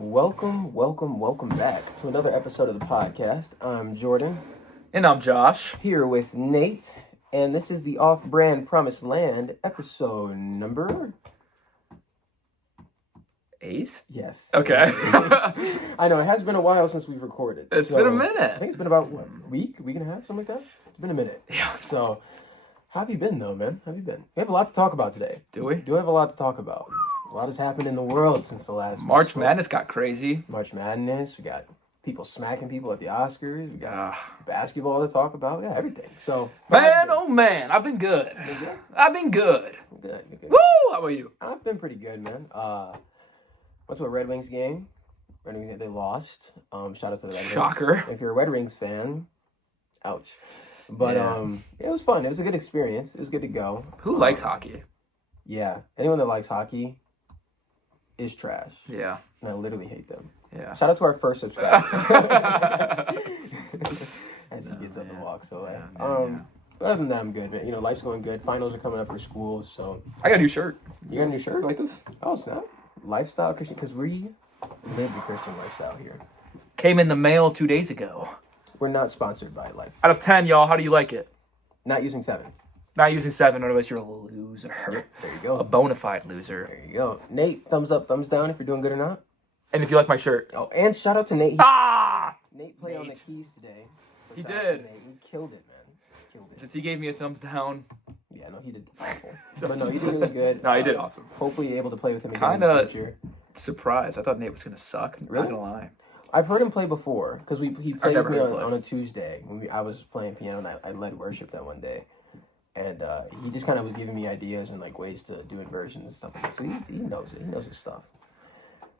Welcome back to another episode of the podcast. I'm Jordan. And I'm Josh. Here with Nate. And this is the Off-Brand Promised Land episode number... 8? Yes. Okay. I know, it has been a while since we've recorded. It's been a minute. I think it's been about, a week and a half, something like that? It's been a minute. Yeah. So, how have you been, though, man? How have you been? We have a lot to talk about today. Do we? Do have a lot to talk about. A lot has happened in the world since the last... March Madness got crazy. March Madness. We got people smacking people at the Oscars. We got basketball to talk about. Yeah, everything. So... Oh man, I've been good. I've been good. Good. Woo! How about you? I've been pretty good, man. Went to a Red Wings game. They lost. Shout out to the Red Wings. Shocker. If you're a Red Wings fan, ouch. But it was fun. It was a good experience. It was good to go. Who likes hockey? Yeah, anyone that likes hockey is trash. Yeah. And I literally hate them. Yeah. Shout out to our first subscriber. As he gets up and walks away. But other than that, I'm good, man. You know, life's going good. Finals are coming up for school, so... I got a new shirt. You got a new shirt? You like this? Oh, it's not? Lifestyle Christian, because we live the Christian lifestyle here. Came in the mail 2 days ago. We're not sponsored by Life. Out of 10, y'all, how do you like it? Not using 7. Not using 7, otherwise you're a loser. There you go. A bona fide loser. There you go. Nate, thumbs up, thumbs down if you're doing good or not. And if you like my shirt. Oh, and shout out to Nate. Nate played on the keys today. So He shout out did. to Nate. He killed it, man. Killed it. Since he gave me a thumbs down. Yeah, no, he did awful. But no, he did really good. No, he did awesome. Hopefully you're able to play with him again in the future. Surprised. I thought Nate was going to suck. Really? Not going to lie. I've heard him play before, because he played with never me heard him play. on a Tuesday when I was playing piano, and I led worship that one day. And he just kind of was giving me ideas and like ways to do inversions and stuff like that. So he knows it. He knows his stuff.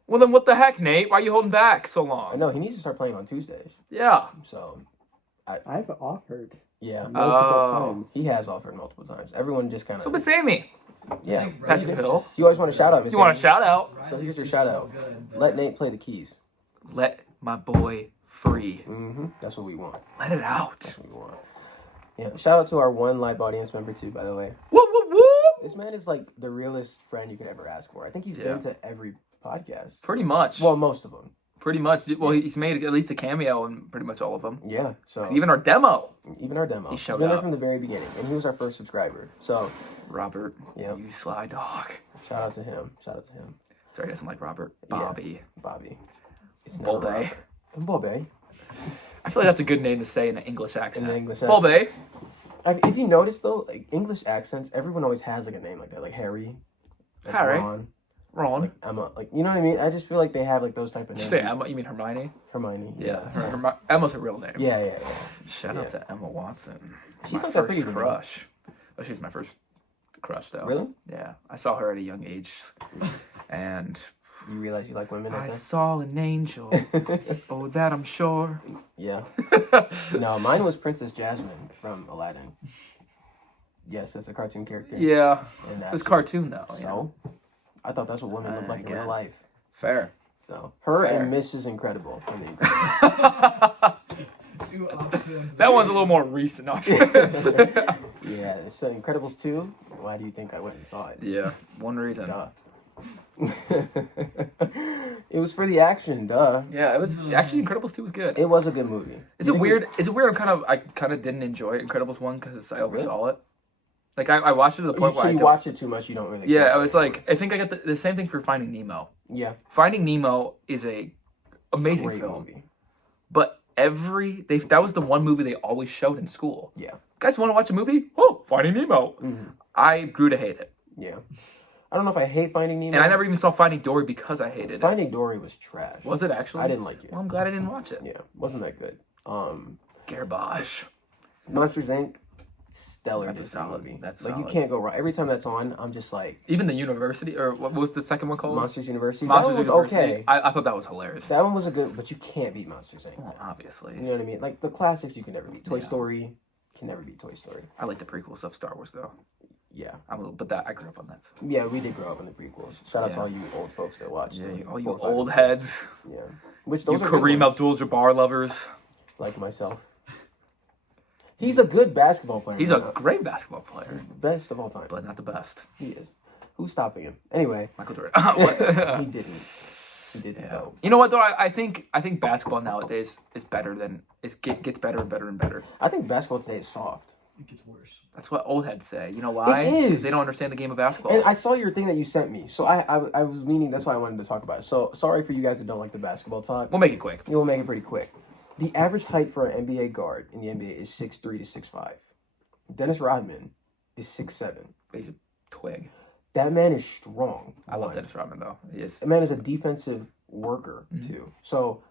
Well, then what the heck, Nate? Why are you holding back so long? I know, he needs to start playing on Tuesdays. Yeah. So, I've offered yeah. multiple times. He has offered multiple times. Everyone just kind of... So, but Sammy. Yeah. Pastor Phil. You always want to shout out. You want a shout out? So here's your shout out. Let Nate play the keys. Let my boy free. Mm-hmm. That's what we want. Let it out. That's what we want. Yeah. Shout out to our one live audience member too, by the way. Woo, woo, woo. This man is like the realest friend you could ever ask for. I think he's been to every podcast. Pretty much. Well, most of them. Pretty much. Well, he's made at least a cameo in pretty much all of them. Yeah. So even our demo. Even our demo. He showed He's been there up. from the very beginning, and he was our first subscriber. So Robert. Yep. You sly dog. shout out to him. Sorry, he doesn't like Robert. Bobby. Bobby. It's Bulbe. Robert. Bulbe. I feel like that's a good name to say in an English accent. In the English Bulbe. If you notice though, like English accents, everyone always has like a name like that, like Harry, like Harry. Ron, like Emma, like you know what I mean. I just feel like they have like those type of Did you names. say Emma? You mean Hermione? Hermione. Yeah. Emma's her real name. Yeah. Shout out to Emma Watson. She's my like that first pretty good crush. Oh, she was my first crush though. Really? Yeah. I saw her at a young age, and You realize you like women I like saw an angel. Oh, that I'm sure. Yeah. No, mine was Princess Jasmine from Aladdin. Yes, it's a cartoon character. Yeah. And It was cartoon though. So, I thought that's what women look like in real life. Fair. So, her Fair. and Mrs. Incredible from The Incredibles. Two opposites. That one's a little more recent. No, Yeah, so Incredibles 2. Why do you think I went and saw it? yeah. One reason. Duh. It was for the action, duh. Yeah, it was actually Incredibles 2 was good. It was a good movie. Is it weird? I kind of didn't enjoy Incredibles 1 because I oversaw it. Like I watched it to the point So where you watch it too much, you don't really care Yeah, I for was it. like, I think I got the same thing for Finding Nemo. Yeah, Finding Nemo is a amazing great film, movie. but that was the one movie they always showed in school. Yeah. Guys, want to watch a movie? Oh, Finding Nemo. Mhm. I grew to hate it, Yeah. I don't know if I hate Finding Nemo. and I never even saw Finding Dory because I hated it. Finding Dory was trash. Was it actually? I didn't like it. Well, I'm glad I didn't watch it. Yeah, wasn't that good. Garbage. Monsters Inc. Stellar That's a Disney solid- movie. that's like you solid. can't go wrong. Every time that's on, I'm just like Even the University, or what was the second one called? Monsters University. Monsters that one was University. okay. I thought that was hilarious. That one was a good, but you can't beat Monsters Inc. Well, obviously. You know what I mean? Like the classics, you can never beat. Toy Yeah. Story can never beat Toy Story. I like the prequels of Star Wars though. Yeah, I grew up on that. yeah, we did grow up in the prequels. Shout out to Yeah. all you old folks that watched. Yeah, all 4, you 5, old and 6. heads. Yeah, which You those are good Kareem ones, Abdul-Jabbar lovers. like myself. He's a good basketball player. He's a man. great basketball player, best of all time. but not the best. He is. Who's stopping him? Anyway, Michael Jordan. he What? didn't. He did though. You know what though? I think basketball nowadays is better than gets better and better and better. I think basketball today is soft. It gets worse. That's what old heads say. You know why? It is. 'Cause they don't understand the game of basketball. And I saw your thing that you sent me, so I was meaning that's why I wanted to talk about it. So sorry for you guys that don't like the basketball talk. We'll make it quick. We'll make it pretty quick. The average height for an NBA guard in the NBA is 6'3" to 6'5". Dennis Rodman is 6'7". He's a twig. That man is strong. I love Dennis Rodman though. He is. That man is a defensive worker too. So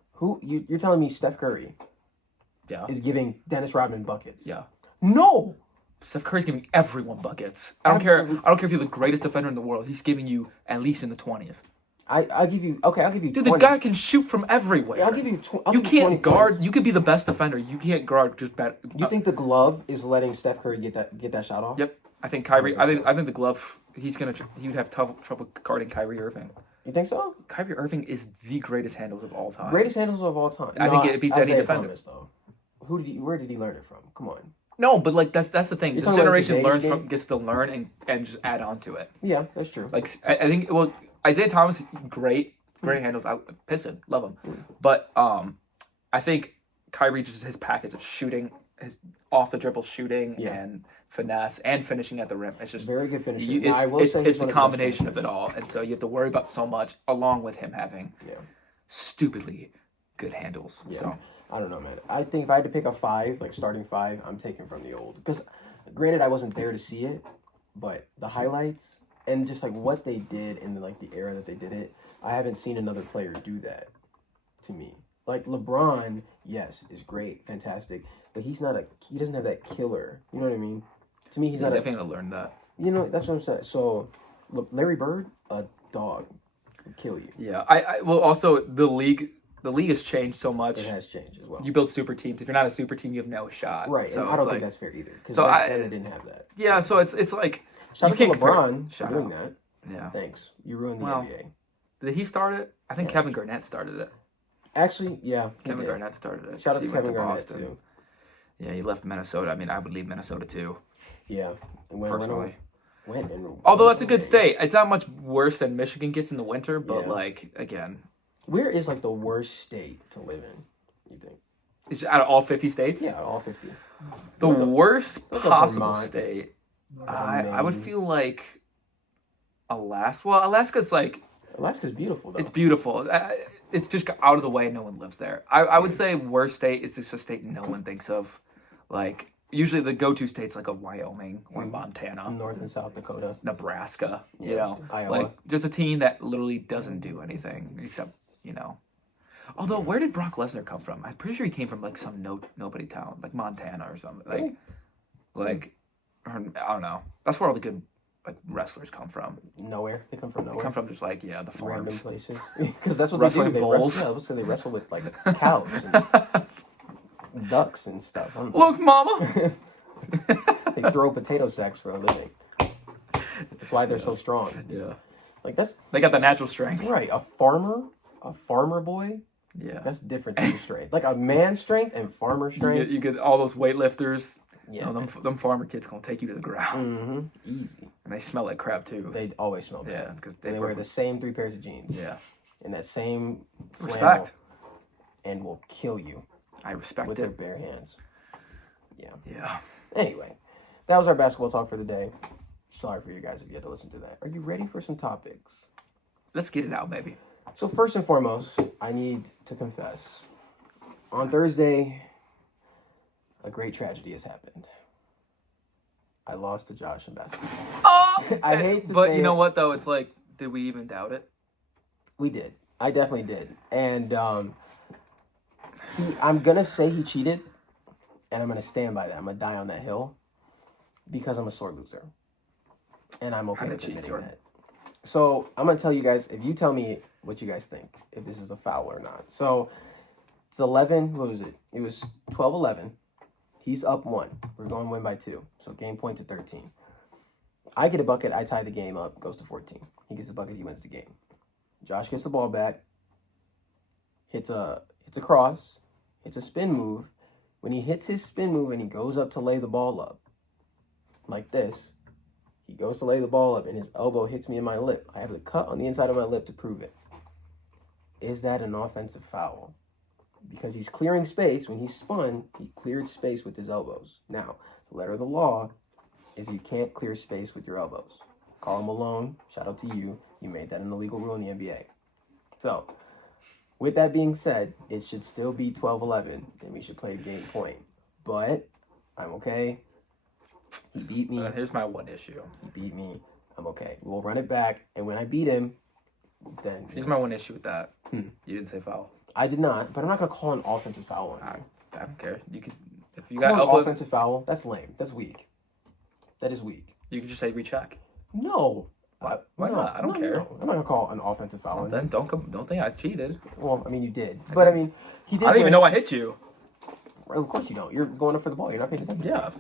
you're telling me Steph Curry is giving Dennis Rodman buckets? Yeah. No. Steph Curry's giving everyone buckets. I don't care if you're the greatest defender in the world. He's giving you at least in the 20s. I'll give you. Dude, 20. the guy can shoot from everywhere. I'll give you. You can't guard. You could be the best defender. You can't guard just better. You think the glove is letting Steph Curry get that shot off? Yep. I think Kyrie. I think the glove. He'd have trouble guarding Kyrie Irving. You think so? Kyrie Irving is the greatest handles of all time. Greatest handles of all time. I think it beats any Isaiah defender. Thomas, though. Where did he learn it from? Come on. No, but like that's the thing. You're This talking about generation today's gets to learn and just add on to it. Yeah, that's true. Like I think Isaiah Thomas, great handles. Piston, love him. But I think Kyrie just his package of shooting, his off the dribble shooting and finesse and finishing at the rim. It's just very good finishing. It's the combination of it all, and so you have to worry about so much along with him having stupidly good handles. Yeah. So. I don't know, man. I think if I had to pick a 5, like starting 5, I'm taking from the old. Because, granted, I wasn't there to see it, but the highlights and just like what they did in the era that they did it, I haven't seen another player do that. To me, like LeBron, yes, is great, fantastic, but he doesn't have that killer. You know what I mean? To me, he's not definitely gonna learn that. You know, that's what I'm saying. So, look, Larry Bird, a dog, would kill you. Yeah, I well also the league. The league has changed so much. It has changed as well. You build super teams. If you're not a super team, you have no shot. Right, so and I don't think that's fair either. Because they didn't have that. Yeah, so it's like shout out to LeBron for doing that. Yeah, thanks. You ruined the NBA. Did he start it? I think Kevin Garnett started it. Actually, yeah, Kevin Garnett started it. Shout out to Kevin Garnett too. Yeah, he left Minnesota. I mean, I would leave Minnesota too. Yeah, personally. Although that's a good state. It's not much worse than Michigan gets in the winter, but like again. Where is like the worst state to live in, you think? It's out of all 50 states? Yeah, all 50. The worst possible state, I would feel like Alaska. Well, Alaska's beautiful though. It's beautiful. It's just out of the way. No one lives there. I would say worst state is just a state no one thinks of. Like, usually the go-to states like a Wyoming or Montana. North and South Dakota. Nebraska, you know. Iowa. Like, just a team that literally doesn't do anything except... You know, although where did Brock Lesnar come from? I'm pretty sure he came from like some nobody town, like Montana or something. Like, or, I don't know. That's where all the good like wrestlers come from. Nowhere. They come from nowhere. They come from just like the farms. Random places. Because that's what Wrestling they do. bulls. They wrestle with like cows and ducks and stuff. Look, mama. They throw potato sacks for a living. That's why they're so strong. Yeah. Like they got the natural strength. Right. A farmer boy. Yeah. That's different than strength. Like a man strength and farmer strength. You get all those weightlifters. Yeah. No, them farmer kids gonna take you to the ground. Mm-hmm. Easy. And they smell like crap too. They always smell bad. Yeah, because they wear the same 3 pairs of jeans. Yeah. And that same flannel. Respect. And will kill you. I respect with it. their bare hands. Yeah. Yeah. Anyway, that was our basketball talk for the day. Sorry for you guys if you had to listen to that. Are you ready for some topics? Let's get it out, baby. So first and foremost, I need to confess. On Thursday, a great tragedy has happened. I lost to Josh in basketball. Oh! I hate to say but you know what, though? It's like, did we even doubt it? We did. I definitely did. And I'm going to say he cheated, and I'm going to stand by that. I'm going to die on that hill because I'm a sore loser. And I'm okay with admitting that. So I'm going to tell you guys, if you tell me what you guys think, if this is a foul or not. So it's 11, what was it? It was 12-11. He's up 1. We're going to win by 2. So game point to 13. I get a bucket, I tie the game up, goes to 14. He gets a bucket, he wins the game. Josh gets the ball back, hits a cross, hits a spin move. When he hits his spin move and he goes up to lay the ball up, like this, he goes to lay the ball up and his elbow hits me in my lip. I have the cut on the inside of my lip to prove it. is that an offensive foul? Because he's clearing space. When he spun, he cleared space with his elbows. Now, the letter of the law is you can't clear space with your elbows. Karl Malone, shout out to you. You made that an illegal rule in the NBA. So, with that being said, it should still be 12-11, and we should play game point. But I'm okay. He beat me. Here's my one issue. He beat me. I'm okay. We'll run it back, and when I beat him, then... Here's my one issue with that. You didn't say foul. I did not, but I'm not going to call an offensive foul on you. I don't care. You could, if you Call got an elbow, offensive foul, that's lame. That's weak. That is weak. you could just say recheck. No. Why No, not? I don't care. No. I'm not going to call an offensive foul on Then you. don't think I cheated. Well, I mean, you did. But, I mean, he did I don't even win. know I hit you. Of course you don't. You're going up for the ball. You're not paying attention. Yeah.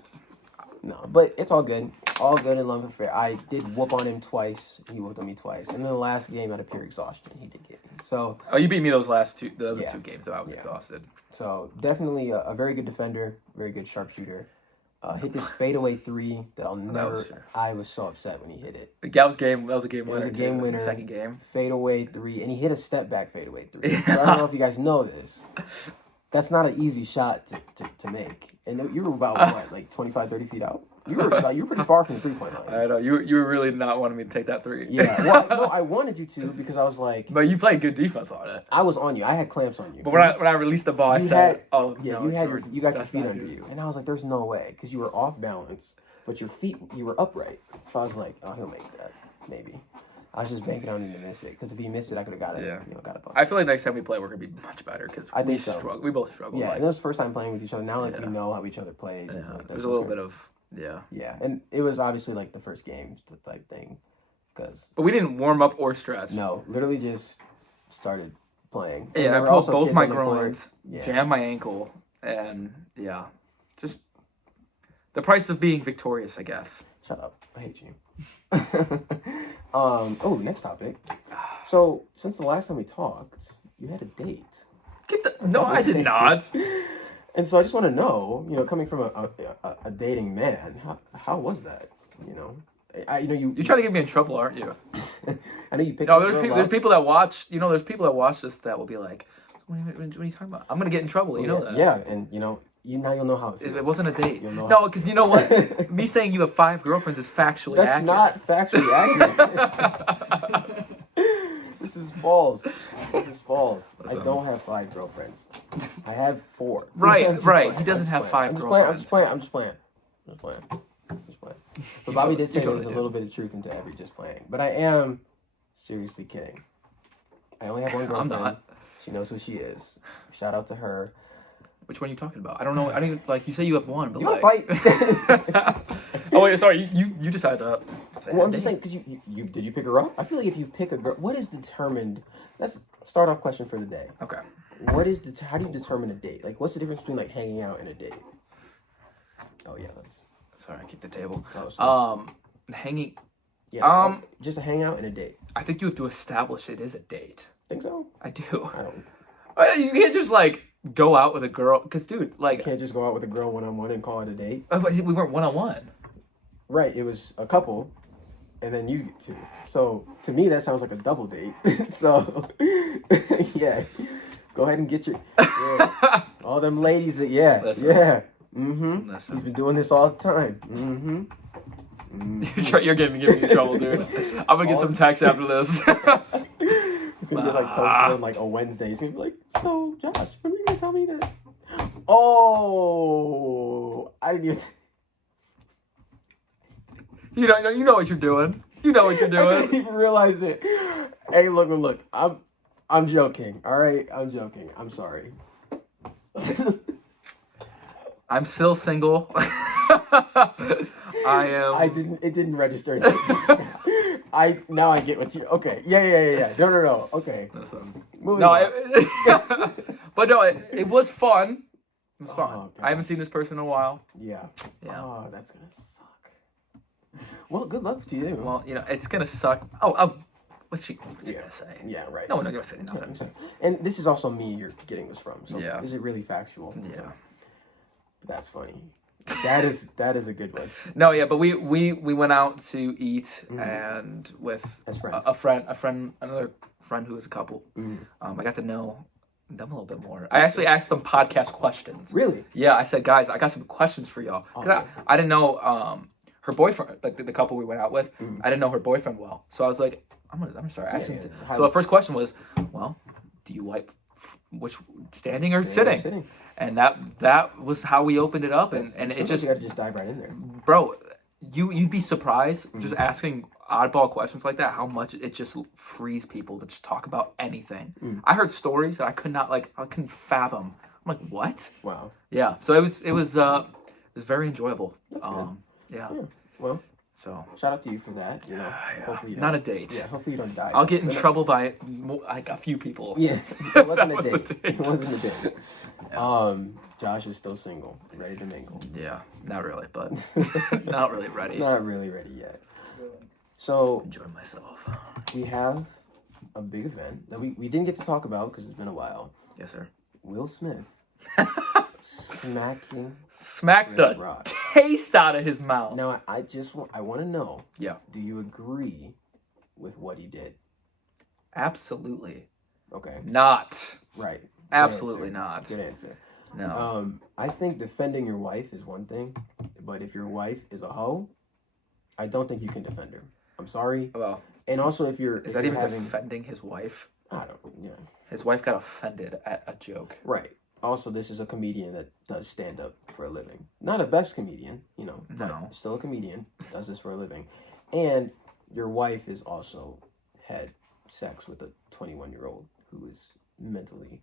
No, but it's all good. All good and love and fair. I did whoop on him twice. He whooped on me twice. And then the last game out of pure exhaustion, he did get me. So, Oh, you beat me those last two. The other Yeah. 2 games that I was Yeah. exhausted. so definitely a very good defender, very good sharpshooter. Hit this fadeaway 3 that I'll never. was- I was so upset when he hit it. That was game. That was a game winner. was a game too, winner. The second game. Fadeaway 3, and he hit a step back fadeaway 3. Yeah. So I don't know if you guys know this. That's not an easy shot to make. And you were about what, like 25, 30 feet out? You were pretty far from the 3-point line. I know you were really not wanting me to take that 3. Yeah, well, no, I wanted you to because I was like, But you played good defense on it. I was on you. I had clamps on you. But when I released the ball, I You said, had- "Oh Yeah, no, you had Jordan, you got your that's feet not under good." you, and I was like, "There's no way," because you were off balance, but your feet you were upright. So I was like, "Oh, he'll make that, maybe." I was just banking on him to miss it because if he missed it, I could have got it. Yeah. Got a bucket. I feel like next time we play, we're gonna be much better because I think so. We both struggle. Yeah, like, and it was the first time playing with each other. Now, like Yeah. we know how each other plays. yeah, It's like, there's a little bit of yeah. Yeah, and it was obviously like the first game type thing, because But we didn't warm up or stretch. no, literally just started playing. And Yeah, there I were pulled also both kids my on the court. groins, Yeah. jammed my ankle, and yeah, just the price of being victorious, I guess. Shut up. I hate you. Next topic. So, since the last time we talked, you had a date. No, I did not. And so I just want to know, coming from a dating man, how was that? You're trying to get me in trouble, aren't you? I know you picked No, this girl there's up. people that watch. There's people that watch this that will be like, "What are you talking about? I'm gonna get in trouble." You know that. Yeah, and you'll know how it feels. It wasn't a date. You'll know No, because you know what? Me saying you have 5 girlfriends is factually That's accurate. not factually accurate. This is false. Listen. I don't have 5 girlfriends. I have 4. Right, I'm just right. playing. He doesn't I'm have just 5 playing. I'm just girlfriends. playing. But Bobby did say You there was totally a do. little bit of truth into every just playing. But I am seriously kidding. I only have one I'm girlfriend. not. She knows who she is. Shout out to her. Which one are you talking about? I don't know. I didn't like. You say you have 1, but You wanna like. fight? Oh wait, sorry. You decided to. Say Well, I'm that, just didn't saying, because you did you pick her up? I feel like if you pick a girl, what is determined? Let's start off question for the day. you? Okay. How do you determine a date? Like, what's the difference between like hanging out and a date? Oh yeah, that's Sorry, I kicked the table. oh, Hanging. yeah. Just a hangout and a date. I think you have to establish it is a date. Think so? I do. I don't. You can't just like go out with a girl, because dude, like, You can't just go out with a girl one-on-one and call it a date. but we weren't 1-on-1. Right. It was a couple, and then you two. So to me, that sounds like a double date. So yeah, go ahead and get your all them ladies. Listen. Yeah. Mm-hmm. Listen. He's been doing this all the time. Mm-hmm. You're getting me in trouble, dude. I'm gonna get some texts after this. He's gonna get like posted on like a Wednesday. He's gonna be like, "So, Josh, when are you gonna tell me that?" Oh, I didn't even. You know what you're doing. You know what you're I didn't doing. even realize it. Hey, look. I'm joking. All right, I'm joking. I'm sorry. I'm still single. I am. It didn't register. Until just now I get what you. Okay. Yeah. No. Okay. Listen. Moving No, on. but no, it was fun. It was fun. Oh, I haven't gosh. seen this person in a while. Yeah. Yeah. Oh, that's gonna suck. Well, good luck to you. Well, it's gonna suck. What's she gonna say? Yeah. Right. No, we're not gonna say Yeah, nothing. so- and this is also me you're getting this from. So Yeah. is it really factual? Yeah. That's funny. That is a good one. No, yeah, but we went out to eat and with As friends. another friend who was a couple. Mhm. I got to know them a little bit more. I actually asked them podcast questions. Really? Yeah, I said, guys, I got some questions for y'all. 'Cause yeah. I didn't know her boyfriend, like the couple we went out with. Mhm. I didn't know her boyfriend well, so I was like, I'm gonna start asking. Yeah. So the first question was, well, do you like which standing or sitting? And that was how we opened it up, and it just, you gotta just dive right in there. bro, you'd be surprised just asking oddball questions like that how much it just frees people to just talk about anything. I heard stories that I couldn't fathom. I'm like, what? Wow. Yeah. So it was very enjoyable. That's good. Yeah. Yeah. Well, So shout out to you for that. You know, hopefully you not don't, a date. Yeah, hopefully you don't die. I'll get in trouble by like a few people. Yeah, it wasn't That a was date. a It wasn't a date. Josh is still single, ready to mingle. Yeah. Not really, but not really ready. Not really ready yet. So Enjoy myself. we have a big event that we didn't get to talk about because it's been a while. Yes, sir. Will Smith smacking. Smack Chris the Rock. taste out of his mouth. Now I want to know. Yeah. Do you agree with what he did? Absolutely Okay. not. Right. Good Absolutely answer. not. Good answer. No. I think defending your wife is one thing, but if your wife is a hoe, I don't think you can defend her. I'm sorry. Well, And also, if you're is that even having, defending his wife? I don't, yeah, His wife got offended at a joke. right. Also, this is a comedian that does stand up for a living. Not a best comedian, you know, No. but still a comedian, does this for a living. And your wife is also had sex with a 21-year-old who is mentally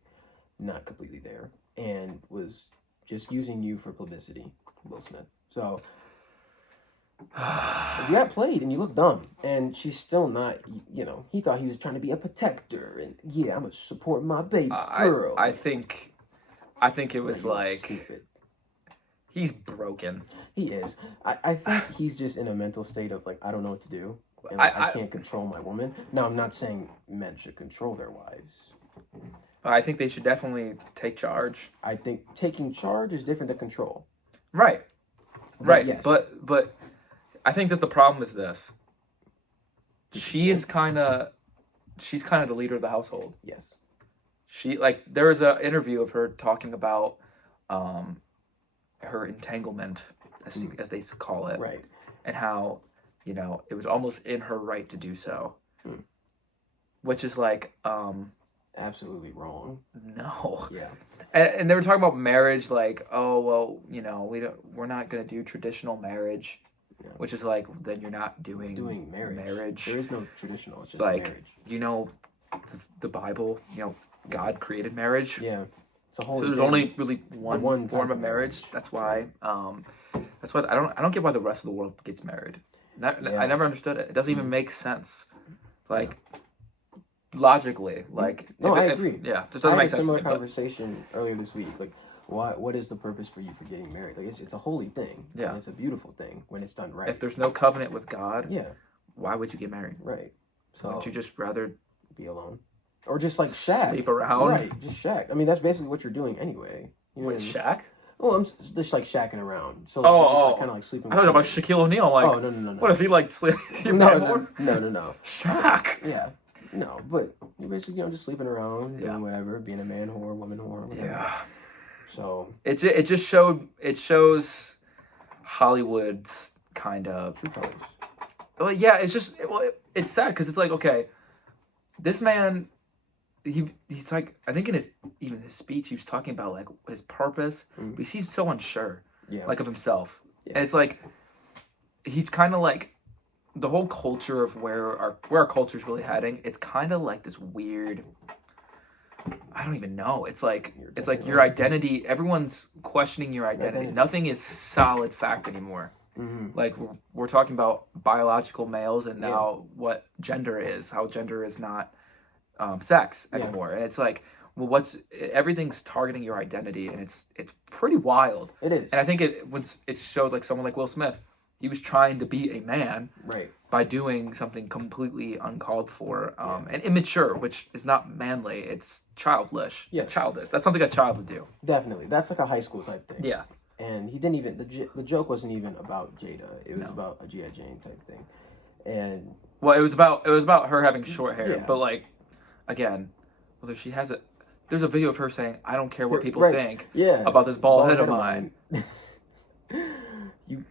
not completely there and was just using you for publicity, Will Smith. So you got played and you look dumb, and she's still not. You know, he thought he was trying to be a protector, and yeah, I'm gonna support my baby girl. I think it was You look like stupid. he's broken. He is. I think he's just in a mental state of like I don't know what to do, and I I can't control my woman. Now I'm not saying men should control their wives. I think they should definitely take charge. I think taking charge is different than control. Right. Right. yes. But I think that the problem is this. She's kind of the leader of the household. Yes. She there was an interview of her talking about her entanglement, as they call it, Right. and how it was almost in her right to do so, which is like Absolutely wrong. no. Yeah. And they were talking about marriage, like, oh well, we're not gonna do traditional marriage, Yeah. which is like then you're not doing marriage. There is no traditional. It's just like marriage. the Bible, God created marriage. Yeah. It's a whole. So there's only really one one form type of of marriage. marriage. That's why. That's why I don't get why the rest of the world gets married. Yeah. I never understood it. It doesn't even make sense. Like logically, like No, I agree. Yeah, just I doesn't had make a sense. similar to me, conversation earlier this week. Like, what is the purpose for you for getting married? Like, it's a holy thing. Yeah. And it's a beautiful thing when it's done but right. if there's no covenant with God, Yeah. why would you get married? Right. So Wouldn't you just rather be alone, or just like shack. sleep around? Right. Just shack. I mean, that's basically what you're doing anyway. You know With what I mean? Shaq? Well, I'm just like shacking around. So kind of like sleeping. I thought about with Shaquille O'Neal. Like, Oh no. what is he like? Sleep? No. Shaq. Yeah. No, but you're basically just sleeping around, Yeah. doing whatever, being a man whore, woman whore, whatever. Yeah. So It just shows Hollywood's kind of. true colors. Well, yeah, it's sad because it's like, okay, this man, he's like, I think in his speech he was talking about like his purpose, but he seems so unsure, Yeah. like of himself, Yeah. and it's like he's kind of like the whole culture of where our culture is really heading. It's kind of like this weird. I don't even know. It's like your identity. Everyone's questioning your identity. Nothing is solid fact anymore. Mm-hmm. Like we're talking about biological males and now what gender is, how gender is not sex anymore, and it's like, well, everything's targeting your identity, and it's pretty wild. It is. And I think it showed like someone like Will Smith, he was trying to be a man Right. by doing something completely uncalled for and immature, which is not manly, it's childish. Yes. Childish. That's something a child would do. Definitely. That's like a high school type thing. Yeah. and he didn't even the joke wasn't even about Jada. It was No. about a G.I. Jane type thing, and Well, it was about her having short hair, Yeah. but like, again, whether she has it, there's a video of her saying, "I don't care what people Right. think yeah, about this bald head of mine." you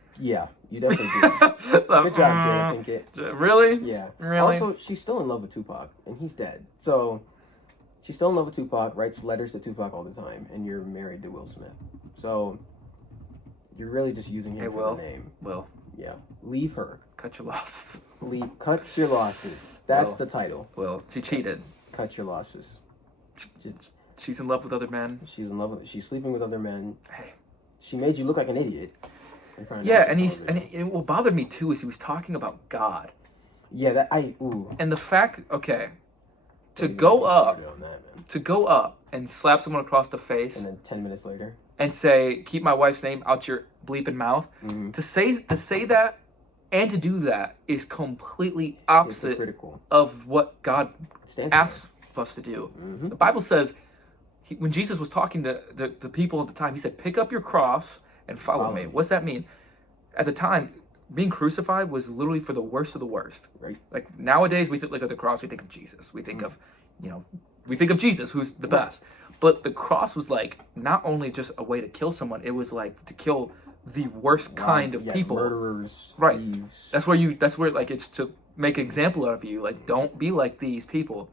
definitely do. Good job, Jada Pinkett. Really? Yeah. Really? Also, she's still in love with Tupac, and he's dead. So, she's still in love with Tupac, writes letters to Tupac all the time, and you're married to Will Smith. So, you're really just using him Hey, for Will. the name. Will, Yeah. Leave her. cut your losses. Cut your losses. That's Will. the title. Will, she cheated. Cut your losses. She's in love with other men. She's in love with. She's sleeping with other men. Hey. She made you look like an idiot. In front of Yeah, national and television. what bothered me too is he was talking about God Yeah, that ooh. and the fact. Okay, to Don't even go get me up, started on that, man. to go up and slap someone across the face And then 10 minutes later. and say, "Keep my wife's name out your bleeping mouth." Mm-hmm. To say that and to do that is completely It's opposite critical. of what God Stand for asks us to do. Mm-hmm. The Bible says, when Jesus was talking to the people at the time, he said, "Pick up your cross and follow me." me. What's that mean? At the time, being crucified was literally for the worst of the worst. Right. Like nowadays, we think like of the cross, we think of Jesus. We think of, we think of Jesus, who's the best. But the cross was like not only just a way to kill someone; it was like to kill the worst kind of Yeah, people. murderers, Right. thieves. That's where like it's to make an example out of you. Like, don't be like these people.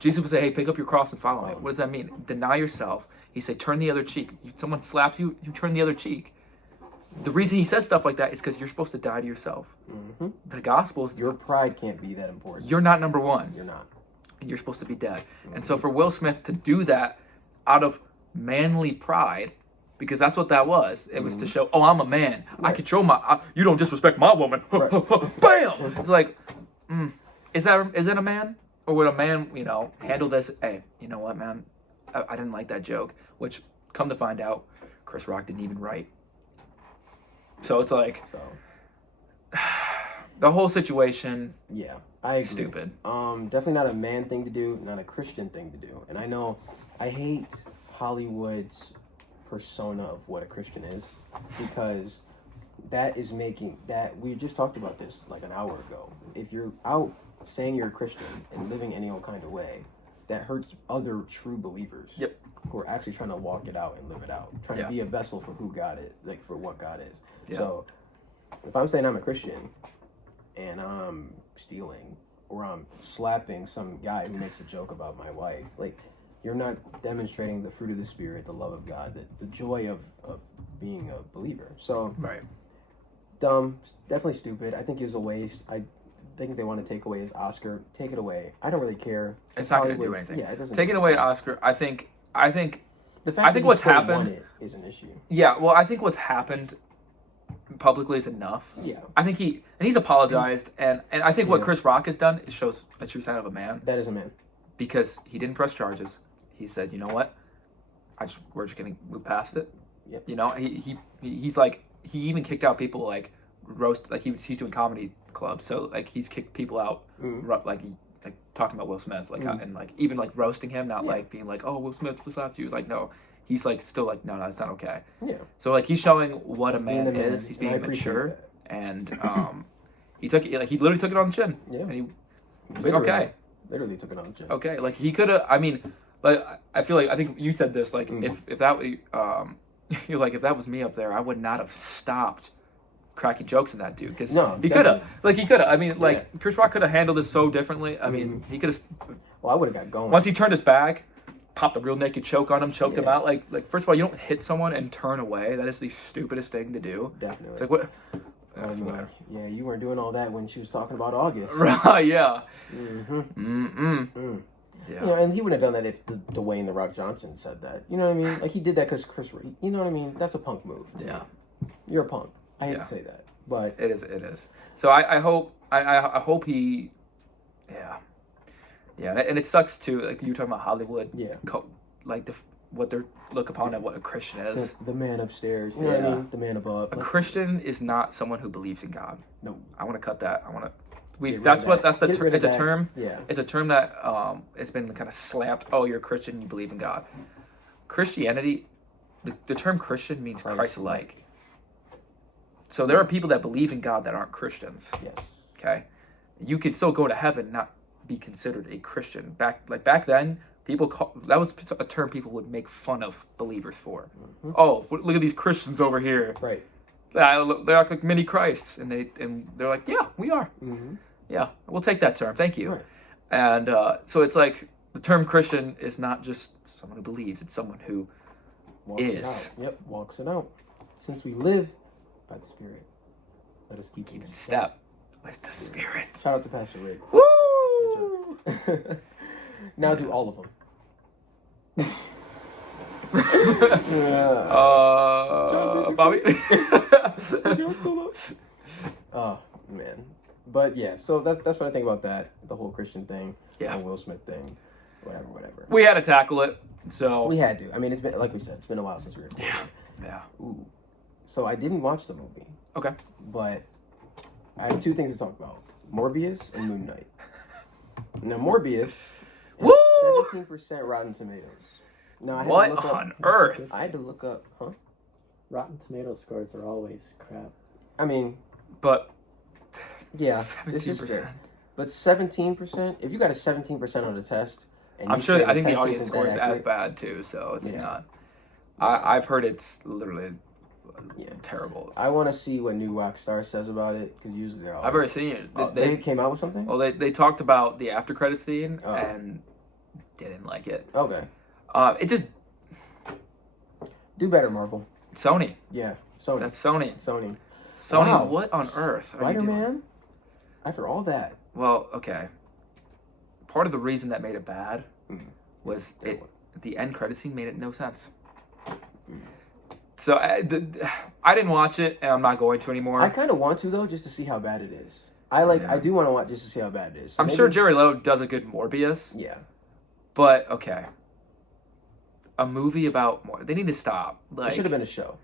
Jesus would say, "Hey, pick up your cross and follow me." What does that mean? Deny yourself. He said, "Turn the other cheek." Someone slaps you, you turn the other cheek. The reason he says stuff like that is because you're supposed to die to yourself. Mm-hmm. The gospel is Your pride can't be that important. you're not number one. You're not. And you're supposed to be dead. And so for Will Smith to do that out of manly pride, because that's what that was. It was to show, "Oh, I'm a man. I control you don't disrespect my woman." Bam! It's like, is that a man? Or would a man, handle this? Hey, you know what, man? I didn't like that joke. Which, come to find out, Chris Rock didn't even write. So it's like, So, the whole situation, yeah, I agree. stupid. Definitely not a man thing to do, not a Christian thing to do. And I know I hate Hollywood's persona of what a Christian is, because that is making that we just talked about this like an hour ago. If you're out saying you're a Christian and living any old kind of way, that hurts other true believers. Yep. Who are actually trying to walk it out and live it out, trying Yeah. to be a vessel for who God is, like for what God is. Yeah. So, if I'm saying I'm a Christian and I'm stealing or I'm slapping some guy who makes a joke about my wife, like, you're not demonstrating the fruit of the Spirit, the love of God, the joy of being a believer. So, Right. dumb, definitely stupid. I think it was a waste. I think they want to take away his Oscar. Take it away. I don't really care. It's not going to do Hollywood- anything. Yeah, it doesn't. Taking do away an anything. Oscar, I think The fact I think that he what's still happened- won it is an issue. Yeah, well, I think what's happened publicly is enough. Yeah, I think he's apologized, and I think what Yeah. Chris Rock has done shows a true sign of a man, that is a man. because he didn't press charges. He said, "You know what? We're just gonna move past it." Yep. He's like, he even kicked out people like roast, like he's doing comedy clubs, so like he's kicked people out, like talking about Will Smith, like and like even like roasting him, not like being like, "Oh, Will Smith slapped you." Like, no, he's like still like, no, that's not okay. Yeah. So like he's showing what a man being a man, is. He's and I being appreciate mature, that. and he took it, like he literally took it on the chin. Yeah. And he was like, Literally. okay, Literally took it on the chin. okay, like he could have. I mean, like I feel like I think you said this. Like if that you're like if that was me up there, I would not have stopped cracking jokes at that dude, because No, he could have. definitely. Like he could have. I mean, like Yeah. Chris Rock could have handled this so differently. I mean, he could have. Well, I would have got going. Once he turned his back, popped a real naked choke on him, choked him Yeah. out. Like first of all, you don't hit someone and turn away. That is the stupidest thing to do. Definitely. It's like what? I was like, yeah, you weren't doing all that when she was talking about August. Right? Yeah. Mm-hmm. Yeah. You know, and he wouldn't have done that if Dwayne the Rock Johnson said that. You know what I mean? Like he did that because Chris. You know what I mean? That's a punk move. to Yeah. me. You're a punk. I hate Yeah. to say that, but It is. So I hope hope he, yeah, and it sucks too. Like you were talking about Hollywood, yeah, like what they're look upon at what a Christian is. the man upstairs. You know what I Yeah. mean? The man above. A Christian is not someone who believes in God. No. I want to cut that. I want to. Get rid That's of what that. that's the Get rid of it's a that. term. Yeah. It's a term that it's been kind of slapped. Oh, you're a Christian. You believe in God. Christianity the term Christian means Christ-like. Christ-like. So there are people that believe in God that aren't Christians. Yes. Okay, you could still go to heaven, not be considered a Christian. Back then, that was a term people would make fun of believers for. Mm-hmm. Oh, look at these Christians over here. Right. They act like mini Christs, and they're like, yeah, we are. Mm-hmm. Yeah, we'll take that term. Thank you. Right. And so it's like the term Christian is not just someone who believes; it's someone who Walks it is. out. Yep, walks it out. Since we live by the Spirit, let us keep in step with the Spirit. Shout out to Pastor Rick. Woo! Yes, sir. Now do all of them. Bobby. Oh man, but yeah. So that's what I think about that. The whole Christian thing. Yeah. The Will Smith thing. Whatever. We had to tackle it, so We had to. I mean, it's been, like we said, it's been a while since we recorded. yeah. Ooh. So I didn't watch the movie, Okay. but I have two things to talk about: Morbius and Moon Knight. Now, Morbius Woo! is 17% Rotten Tomatoes. Now, I had What to look on up, earth? I had to look up, huh? Rotten Tomato scores are always crap. I mean, But yeah, this is 17%. fair. But 17%, if you got a 17% on the test, and I'm you sure. say I think the test audience isn't score that is as accurate, bad too, so it's Yeah. not. I've heard it's literally Yeah. terrible. I want to see what New Rockstar says about it, because usually they're always... I've already seen it. Oh, they came out with something? they talked about the after credit scene Oh. and didn't like it. Okay. It just Do better, Marvel. Sony. Yeah, Sony. That's Sony. Sony. Sony. Wow. What on earth are you doing? Spider-Man? After all that. Well, okay. Part of the reason that made it bad Mhm. was It's the end credit scene made it no sense. Mhm. So I didn't watch it, and I'm not going to anymore. I kind of want to, though, just to see how bad it is. I Yeah. do want to watch just to see how bad it is. So I'm maybe- sure Jared Leto does a good Morbius, Yeah. but okay. A movie about they need to stop. It Like, should have been a show.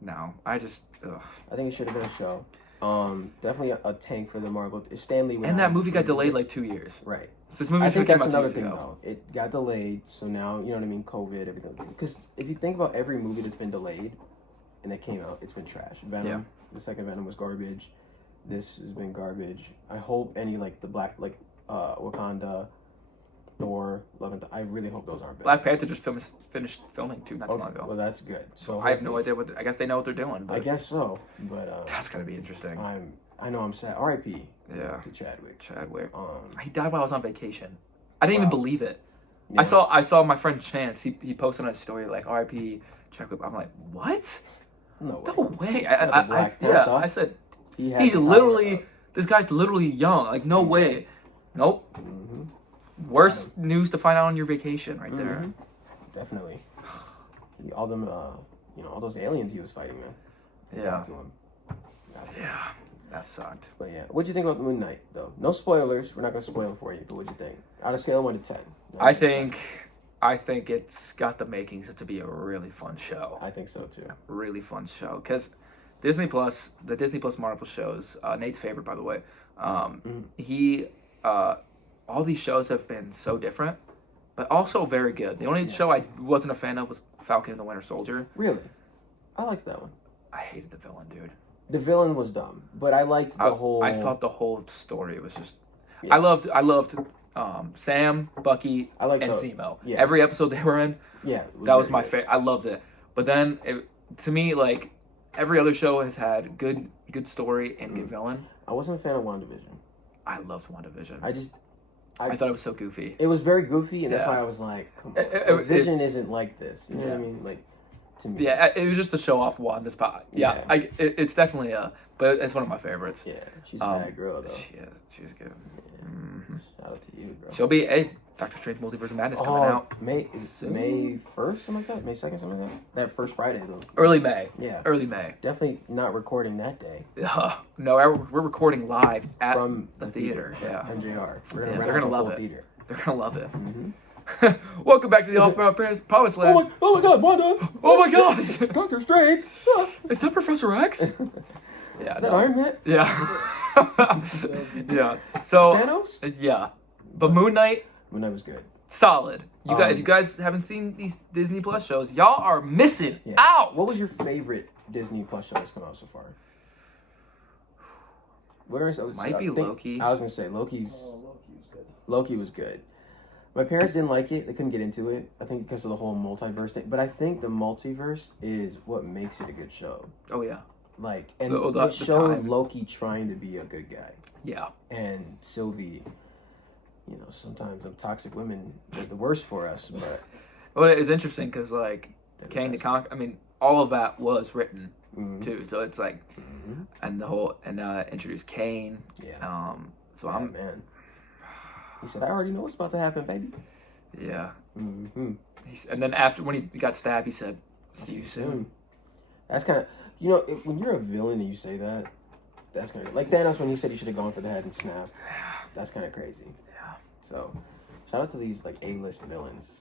no, I just ugh. I think it should have been a show. Definitely a tank for the Marvel. Stanley went And out that movie got pretty delayed good. like 2 years. Right. So this movie I should think have came that's out 2 another years thing, ago. though. It got delayed, so now, you know what I mean, COVID, everything. Because if you think about every movie that's been delayed and that came out, it's been trash. Venom, Yeah. the second Venom was garbage. This has been garbage. I hope any, like, the Black, like, Wakanda, Thor, Love and I really hope those aren't bad. Black Panther just finished filming not too long Okay, ago. well, that's good. So I have no idea I guess they know what they're doing. But I guess so, but that's gonna be interesting. I know I'm sad. R.I.P. Yeah, to Chadwick. Chadwick. Um, He died while I was on vacation. I didn't even Wow. believe it. yeah. I saw my friend Chance. He posted on his story like R.I.P. Chadwick. I'm like, what? No way. No way. the Black Yeah. Panther. I said He had he's the power, literally though. this guy's literally young. Like no way. Nope. Mhm. Worst news to find out on your vacation right there. Mhm. Definitely. All them, all those aliens he was fighting, man. Yeah. Got to him. Yeah. That sucked. But yeah, what'd you think about Moon Knight, though? No spoilers. We're not gonna spoil it for you. But what'd you think? Out of scale of 1 to 10. I think it's got the makings of to be a really fun show. I think so too. Really fun show because Disney Plus, the Disney Plus Marvel shows, Nate's favorite by the way. He, all these shows have been so different, but also very good. The only show I wasn't a fan of was Falcon and the Winter Soldier. Really, I liked that one. I hated the villain, dude. The villain was dumb, but I liked the whole. I thought the whole story was just. Yeah. I loved Sam, Bucky, I liked and the- Zemo. yeah. Every episode they were in, Yeah, that was very my good. favorite. I loved it. But then, to me, like every other show has had good story and good villain. I wasn't a fan of WandaVision. I loved WandaVision. I thought it was so goofy. It was very goofy, and that's Yeah. why I was like, "Come on, It- Vision isn't like this." You know what I Yeah. mean? Like, to me, Yeah, it was just to show off Wanda's power. Yeah, Yeah. it's definitely but it's one of my favorites. yeah, she's a bad girl though. She's good. Shout out to you, girl. She'll be Doctor Strange Multiverse of Madness coming out May is it soon. May 1st, something like that. May 2nd, something like that. That first Friday though. early May. Yeah, Early May. definitely not recording that day No, we're recording live at from the theater. Yeah, MJR. We're gonna Yeah, rent they're out gonna the love whole it. theater. they're gonna love it. Mm-hmm. Welcome back to the Off-Broad Promised Land. Oh my God, Wanda! Oh my gosh! Doctor Strange! Ah, Is that Professor X? Yeah. is that Iron Man? Yeah. yeah. So Thanos? yeah, but Moon Knight. Moon Knight was good. solid. If you guys haven't seen these Disney Plus shows, y'all are missing Yeah. out. What was your favorite Disney Plus show that's come out so far? Might be Loki. I was gonna say Loki was good. My parents didn't like it. They couldn't get into it. I think because of the whole multiverse thing. But I think the multiverse is what makes it a good show. Oh yeah, Like, and The it showed time. Loki trying to be a good guy. yeah. And Sylvie, sometimes them toxic women are the worst for us. But Well, it's interesting because like they're the Kang the best. Conqueror. I mean, all of that was written Mhm. too. So it's like, Mhm. and introduced Kane. Yeah. So Yeah, I'm man. He said, "I already know what's about to happen, baby." yeah. Mm-hmm. And then after when he got stabbed, he said, "See you soon." That's kind of, when you're a villain and you say that, that's kind of like Thanos when he said he should have gone for the head and snapped. That's kind of crazy. Yeah. So, shout out to these like A-list villains.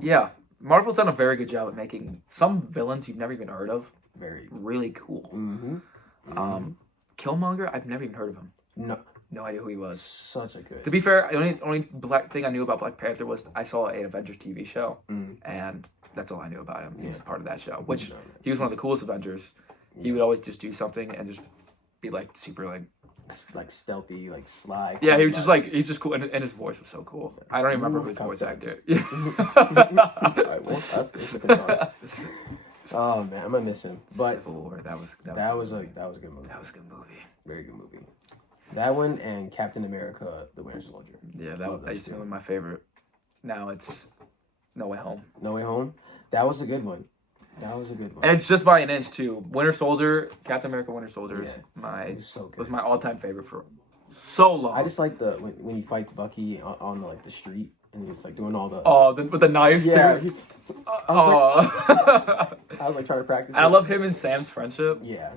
Yeah. Marvel's done a very good job at making some villains you've never even heard of Very. really cool. Mm-hmm. Killmonger, I've never even heard of him. No, No idea who he was. such a good. To be fair, the only black thing I knew about Black Panther was I saw an Avengers TV show, Mm. and that's all I knew about him. He was Yeah. part of that show, which No, no. he was one of the coolest Avengers. He would always just do something and just be like super like Like stealthy, like sly. yeah. He was just like he's just cool, and his voice was so cool. I don't even remember who his voice actor. Alright, well, that's a good song. Oh man, I'm gonna miss him. But Civil War, that was that was a good movie. that was a good movie. Very good movie. That one and Captain America: The Winter Soldier. Yeah, Love that those used to be two. one of my favorite. Now it's No Way Home. No Way Home. That was a good one. That was a good one. And it's just by an inch too. Winter Soldier, Captain America, Winter Soldier is It was so good. was my all-time favorite for so long. I just like when he fights Bucky on like the street and he's like doing all the with the knives yeah. too. I was like trying to practice. And I it. love him and Sam's friendship. Yeah,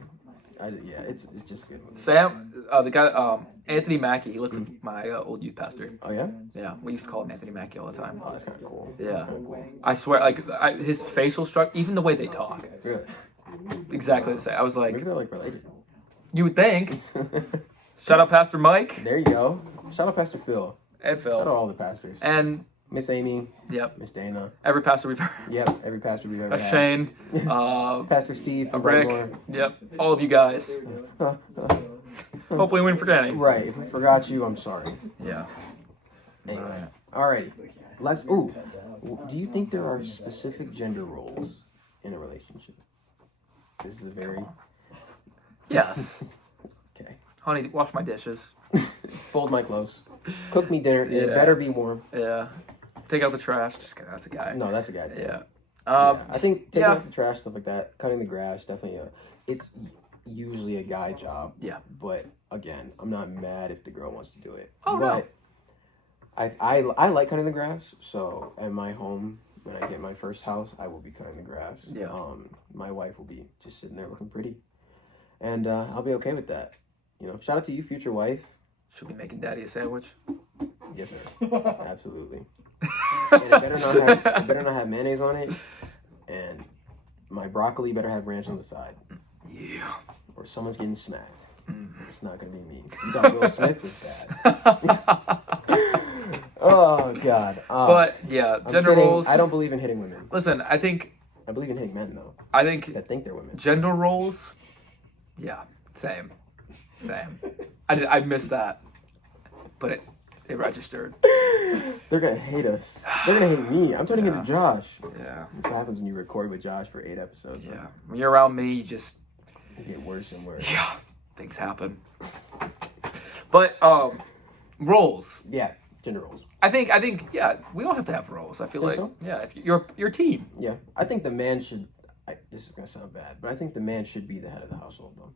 it's just a good movie. Sam, the guy, Anthony Mackie. He looks like my old youth pastor. Oh yeah, Yeah, we used to call him Anthony Mackie all the time. oh that's kind of cool. Yeah. That's kinda cool. I swear, his facial structure, even the way they talk, Good. exactly the same. I was like, Maybe they're like related. you would think. Shout out Pastor Mike There you go. Shout out Pastor Phil. and Shout out Phil, all the pastors. and Miss Amy. yep, Miss Dana. every pastor we've heard. Yep, every pastor we've ever had. Shane, Pastor Steve from Rick, Brightmoor. yep, all of you guys. Hopefully, we didn't forget any. Right. If we forgot you, I'm sorry. Yeah. Anyway. Alrighty. Let's. Ooh. Do you think there are specific gender roles in a relationship? This is a very. Yes. Okay. Honey, wash my dishes. Fold my clothes. Cook me dinner. It Yeah. better be warm. Yeah. Take out the trash. Just kidding. That's a guy. No, that's a guy thing. Yeah. Yeah, I think taking yeah. out the trash, stuff like that, cutting the grass, definitely it's usually a guy job. Yeah. But again, I'm not mad if the girl wants to do it. Oh, but no. I like cutting the grass. So at my home, when I get my first house, I will be cutting the grass. Yeah. My wife will be just sitting there looking pretty, and I'll be okay with that. Shout out to you, future wife. Should be making daddy a sandwich. Yes, sir. Absolutely. And it better not have mayonnaise on it, and my broccoli better have ranch on the side, Yeah. or someone's getting smacked. Mm. It's not gonna be me. You thought Will Smith was bad. Oh God. But yeah, I'm gender kidding. roles. I don't believe in hitting women. Listen. I think I believe in hitting men though. That think they're women. gender roles. Yeah. Same. I missed that, but it registered. They're gonna hate us. They're gonna hate me. I'm turning Yeah. into Josh. Yeah. That's what happens when you record with Josh for 8 episodes. man. Yeah. When you're around me, you just You get worse and worse. yeah, things happen. But roles. Yeah. Gender roles. I think yeah, we all have to have roles. I feel Think like so? yeah, if your team. Yeah. I think the man should. This is gonna sound bad, but I think the man should be the head of the household though.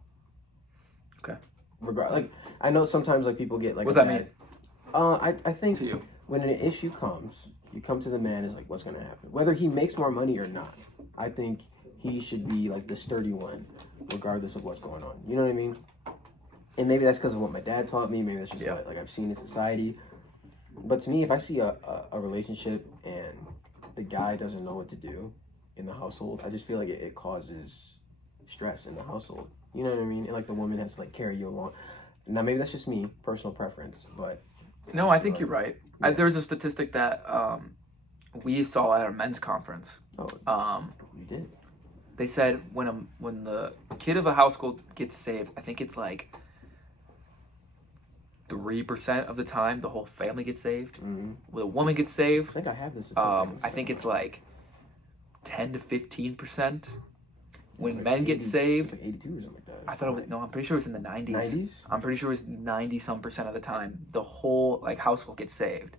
Okay. Like I know sometimes like people get like. What's a that bad- I think To you. when an issue comes, you come to the man is like, what's gonna happen? Whether he makes more money or not, I think he should be like the sturdy one, regardless of what's going on. You know what I mean? And maybe that's because of what my dad taught me. Maybe that's just Yeah. what like I've seen in society. But to me, if I see a relationship and the guy doesn't know what to do in the household, I just feel like it causes stress in the household. You know what I mean? And like the woman has to like carry you along. Now maybe that's just me, personal preference, but No, I think you're right. There was a statistic that we saw at a men's conference. Oh, you did. They said when the kid of a household gets saved, I think it's like 3% of the time the whole family gets saved. Mm-hmm. When a woman gets saved, I think I have this statistic. I think it's like 10 to 15%. When like men get 80 saved, it's like 82 or something like that. I thought it was, no, I'm pretty sure it was in the 90s. 90s? I'm pretty sure it was 90-some% of the time the whole like household gets saved.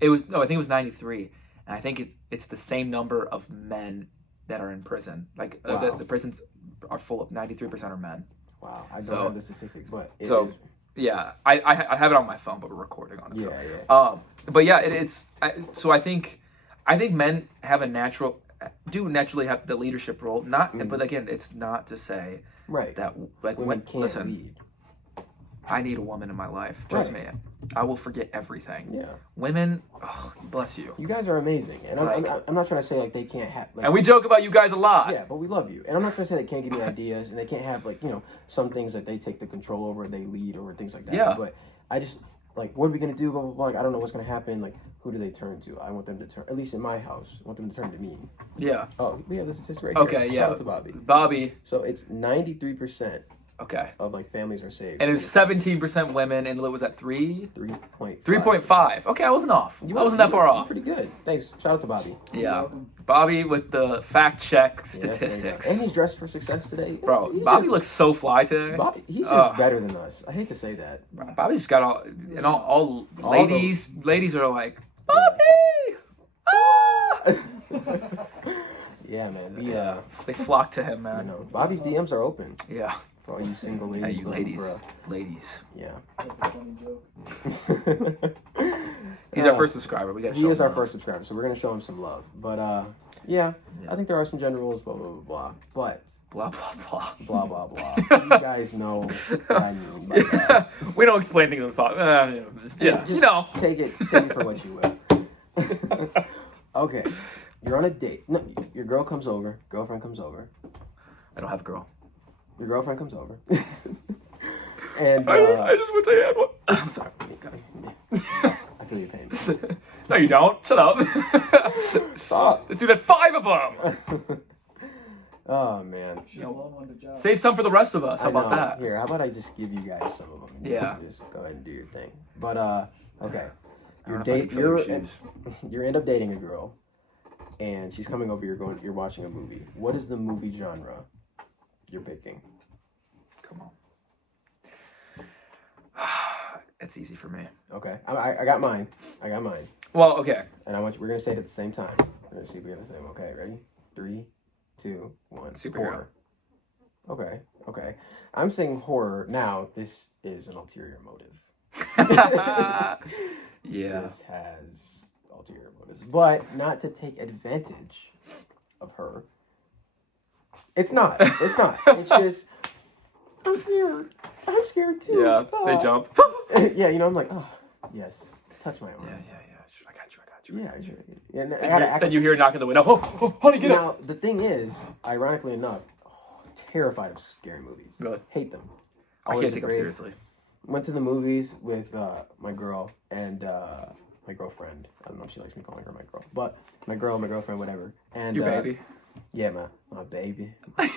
It was, no, I think it was 93, and I think it's the same number of men that are in prison. Like Wow. the prisons are full of 93% are men. Wow, I don't So- have the statistics, but it so is- yeah, I have it on my phone, but we're recording on it. yeah, yeah. So. But yeah, so I think men have do naturally have the leadership role. Not, but again, it's not to say Right. that like Women can't listen, lead. I need a woman in my life. Trust Right. me, I will forget everything. Yeah. Women, oh, bless you. You guys are amazing, and I'm not trying to say like they can't have. Like, And we joke about you guys a lot. yeah, but we love you, and I'm not trying to say they can't give you ideas, and they can't have like some things that they take the control over, they lead or things like that. Yeah. But I just like, what are we gonna do? Blah blah blah. Like, I don't know what's gonna happen. Like, who do they turn to? I want them to turn. At least in my house, I want them to turn to me. Yeah. Oh, we have the statistic right Okay. here. Yeah. Shout out to Bobby. Bobby. So it's 93% Okay. of like families are saved. And it was 17% women, and it was at 3.5. 3.5. Okay, I wasn't off. I wasn't that far You're off. pretty good. Thanks. Shout out to Bobby. Yeah. Bobby with the fact check Yes, there you go. statistics. And he's dressed for success today. Bro, He's Bobby just- looks so fly today. He's just Ugh. better than us. I hate to say that. Bobby's got all, and all All ladies are like, Bobby! Ah! Yeah, man. Yeah, they flock to him, You man. know, Bobby's DMs are open Yeah. for all you single Hey, ladies. you looking ladies. for Ladies. yeah. That's a funny joke. He's our first subscriber. We got to show He is him our love. first subscriber, so we're gonna show him some love. But yeah, I think there are some gender rules, blah blah blah blah. But Blah, blah, blah. blah blah blah. You guys know what I mean by that. We don't explain things on the pod. Yeah, Just you know. take it for what you will. Okay, you're on a date. No, your girlfriend comes over. I don't have a girl. Your girlfriend comes over. And I just wish I had one. I'm sorry. I feel your pain. No, you don't. Shut up. Stop. Let's do that 5 of them. Oh man. She alone won the job. Save some for the rest of us. How I about know. that? Here, how about I just give you guys some of them? You Yeah. can just go ahead and do your thing. But okay. I don't know if I can fill your shoes. You end up dating a girl, and she's coming over. You're watching a movie. What is the movie genre you're picking? Come on. It's easy for me. Okay, I got mine. Well, okay. And we're gonna say it at the same time. We're gonna see if we have the same. Okay, ready? 3, 2, 1. Superhero. Horror. Okay. I'm saying horror. Now, this is an ulterior motive. Yeah. This has ulterior motives, but not to take advantage of her. It's not. It's just, I'm scared. I'm scared too. Yeah. They Ah. jump. Yeah, I'm like, oh, yes. Touch my arm. Yeah. I got you. Yeah, sure. Yeah, and I Then gotta you, act. then you hear a knock on the window. Oh, honey, get up. Now, the thing is, ironically enough, terrified of scary movies. Really? Hate them. I Always can't take them afraid. seriously. Went to the movies with my girl and my girlfriend. I don't know if she likes me calling her my girl, but my girlfriend, whatever. And Your baby. Yeah, my baby. She's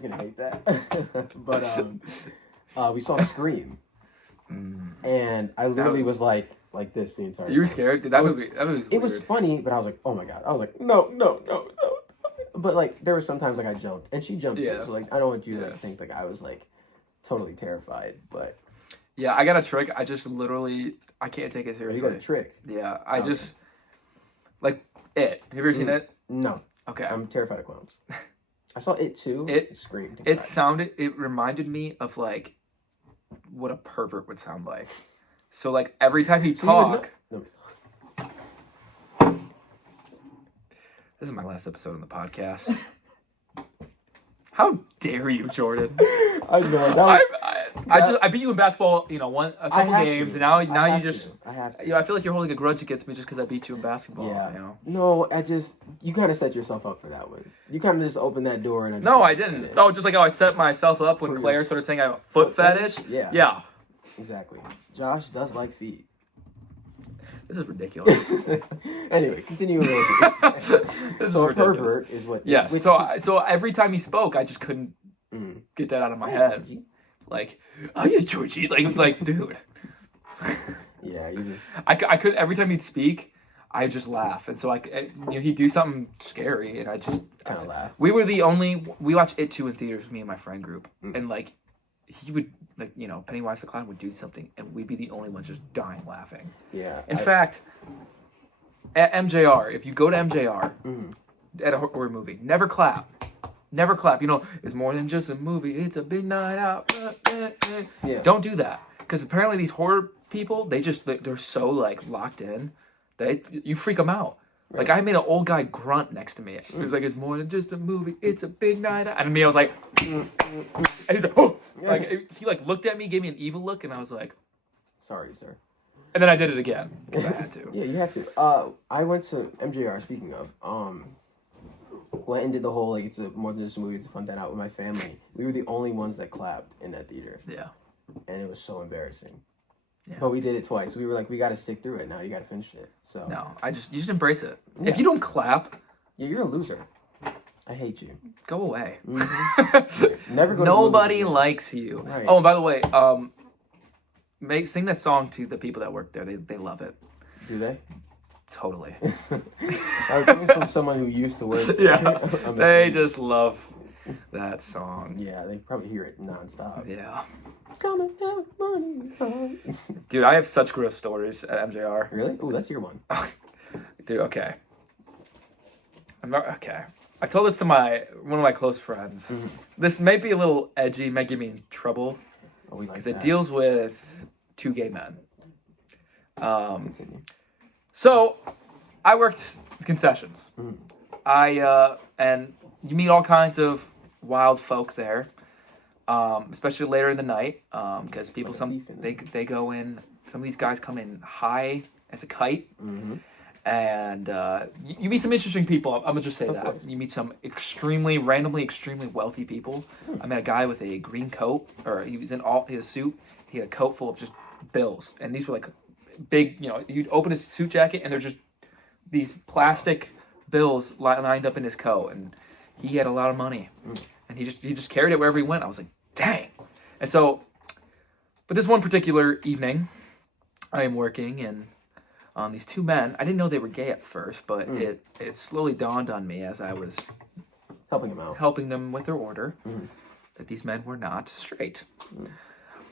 gonna hate that. But we saw Scream, and I literally was like this the entire time. You were scared? Dude, that was weird. It was funny, but I was like, oh my god. I was like, no. But like, there were sometimes like I jumped, and she jumped Yeah. too. So like, I don't want you to Yeah. like, think like I was like totally terrified. But Yeah, I got a trick. I just literally, I can't take it you seriously. got a trick. Yeah, I Okay. just, like, It. Have you ever seen It? No, Okay. I'm terrified of clowns. I saw it too. It- screamed. It reminded me of, like, what a pervert would sound like. So, like, every time he'd So you would know- talk, No, this is my last episode on the podcast. How dare you, Jordan? I know. That was, I beat you in basketball, a couple have games, to. and now I you have just, to. I have to. I feel like you're holding a grudge against me just because I beat you in basketball. Yeah. No, you kind of set yourself up for that one. You kind of just opened that door and. No, I didn't. Oh, just like how I set myself up when For Claire your started saying I have a foot fetish. Yeah. Yeah. Exactly. Josh does like feet. This is ridiculous. Anyway, continue. This is So a ridiculous. pervert is what. Yes. which- So every time he spoke, I just couldn't Mm. get that out of my head. Like, oh yeah, Georgie. Like it's like, dude. Yeah, you just. I could every time he'd speak, I just laugh, and so he'd do something scary, and I just Kind of laugh. We watched It 2 in theaters, me and my friend group, and like he would Pennywise the Clown would do something, and we'd be the only ones just dying laughing. Yeah. In fact, at MJR, if you go to MJR Mhm. at a horror movie, never clap. Never clap. It's more than just a movie. It's a big night out. Yeah. Don't do that. Because apparently these horror people, they're so like locked in that you freak them out. Like I made an old guy grunt next to me. It was like, it's more than just a movie. It's a big night out. And me, I was like, and he's like, oh. Like he like looked at me, gave me an evil look, and I was like, Sorry, sir. and then I did it again because I had to. Yeah, you have to. I went to MJR. Speaking of, went and did the whole like it's more than just a movie. It's a fun night out with my family. We were the only ones that clapped in that theater, Yeah. and it was so embarrassing. Yeah. But we did it twice. We were like, we got to stick through it. Now you got to finish it. So No, you just embrace it. Yeah. If you don't clap, yeah, you're a loser. I hate you. go away. Never go. Nobody to movies again. likes you. Right. Oh, and by the way, sing that song to the people that work there. They love it. Do they? Totally. Coming from someone who used to work. Yeah. I'm They assuming. just love that song. Yeah, they probably hear it nonstop. Yeah. Come and have money. Dude, I have such gross stories at MJR. Really? Oh, that's your one. Dude, okay. Okay. I told this to one of my close friends. Mhm. This may be a little edgy, might get me in trouble, Oh, we like because that. it deals with two gay men. Continue. So, I worked concessions. Mhm. And you meet all kinds of wild folk there, especially later in the night, because people, Like a thief in they go in, some of these guys come in high as a kite, Mm-hmm. and you meet some interesting people. I'm gonna just say Of that. course. You meet some randomly extremely wealthy people. I met a guy with a green coat, or he was in his suit. He had a coat full of just bills, and these were like big. You'd open his suit jacket, and there's just these plastic bills lined up in his coat, and he had a lot of money, and he just carried it wherever he went. I was like, dang. And so, but this one particular evening, I am working, and these two men, I didn't know they were gay at first, but it slowly dawned on me as I was Helping him out. helping them with their order Mhm. that these men were not straight.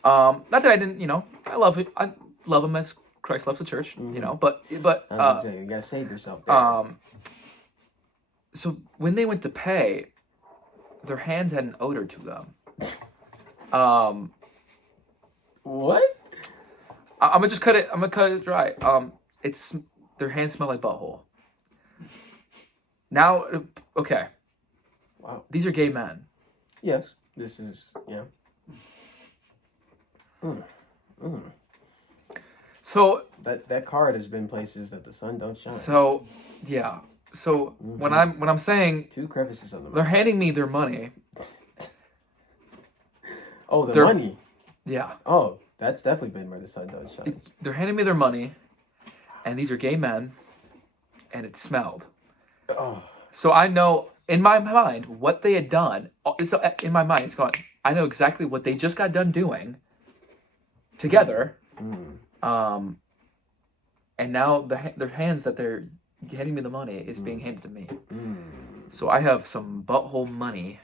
Not that I didn't, I love it. I love them as Christ loves the church, but I was gonna say, you gotta save yourself there. so when they went to pay, their hands had an odor to them. What? I'm gonna cut it dry. It's their hands smell like butthole. Now, okay, Wow. these are gay men. Yes. This is So that card has been places that the sun don't shine. yeah. So when I'm saying 2 crevices on the they're map. handing me their money, Oh, the they're- money. yeah, Oh, that's definitely been where the sun don't shine. they're handing me their money, and these are gay men, and it smelled. Oh, So I know in my mind what they had done. So in my mind, it's gone. I know exactly what they just got done doing together. And now their hands that they're handing me the money is being handed to me. So I have some butthole money,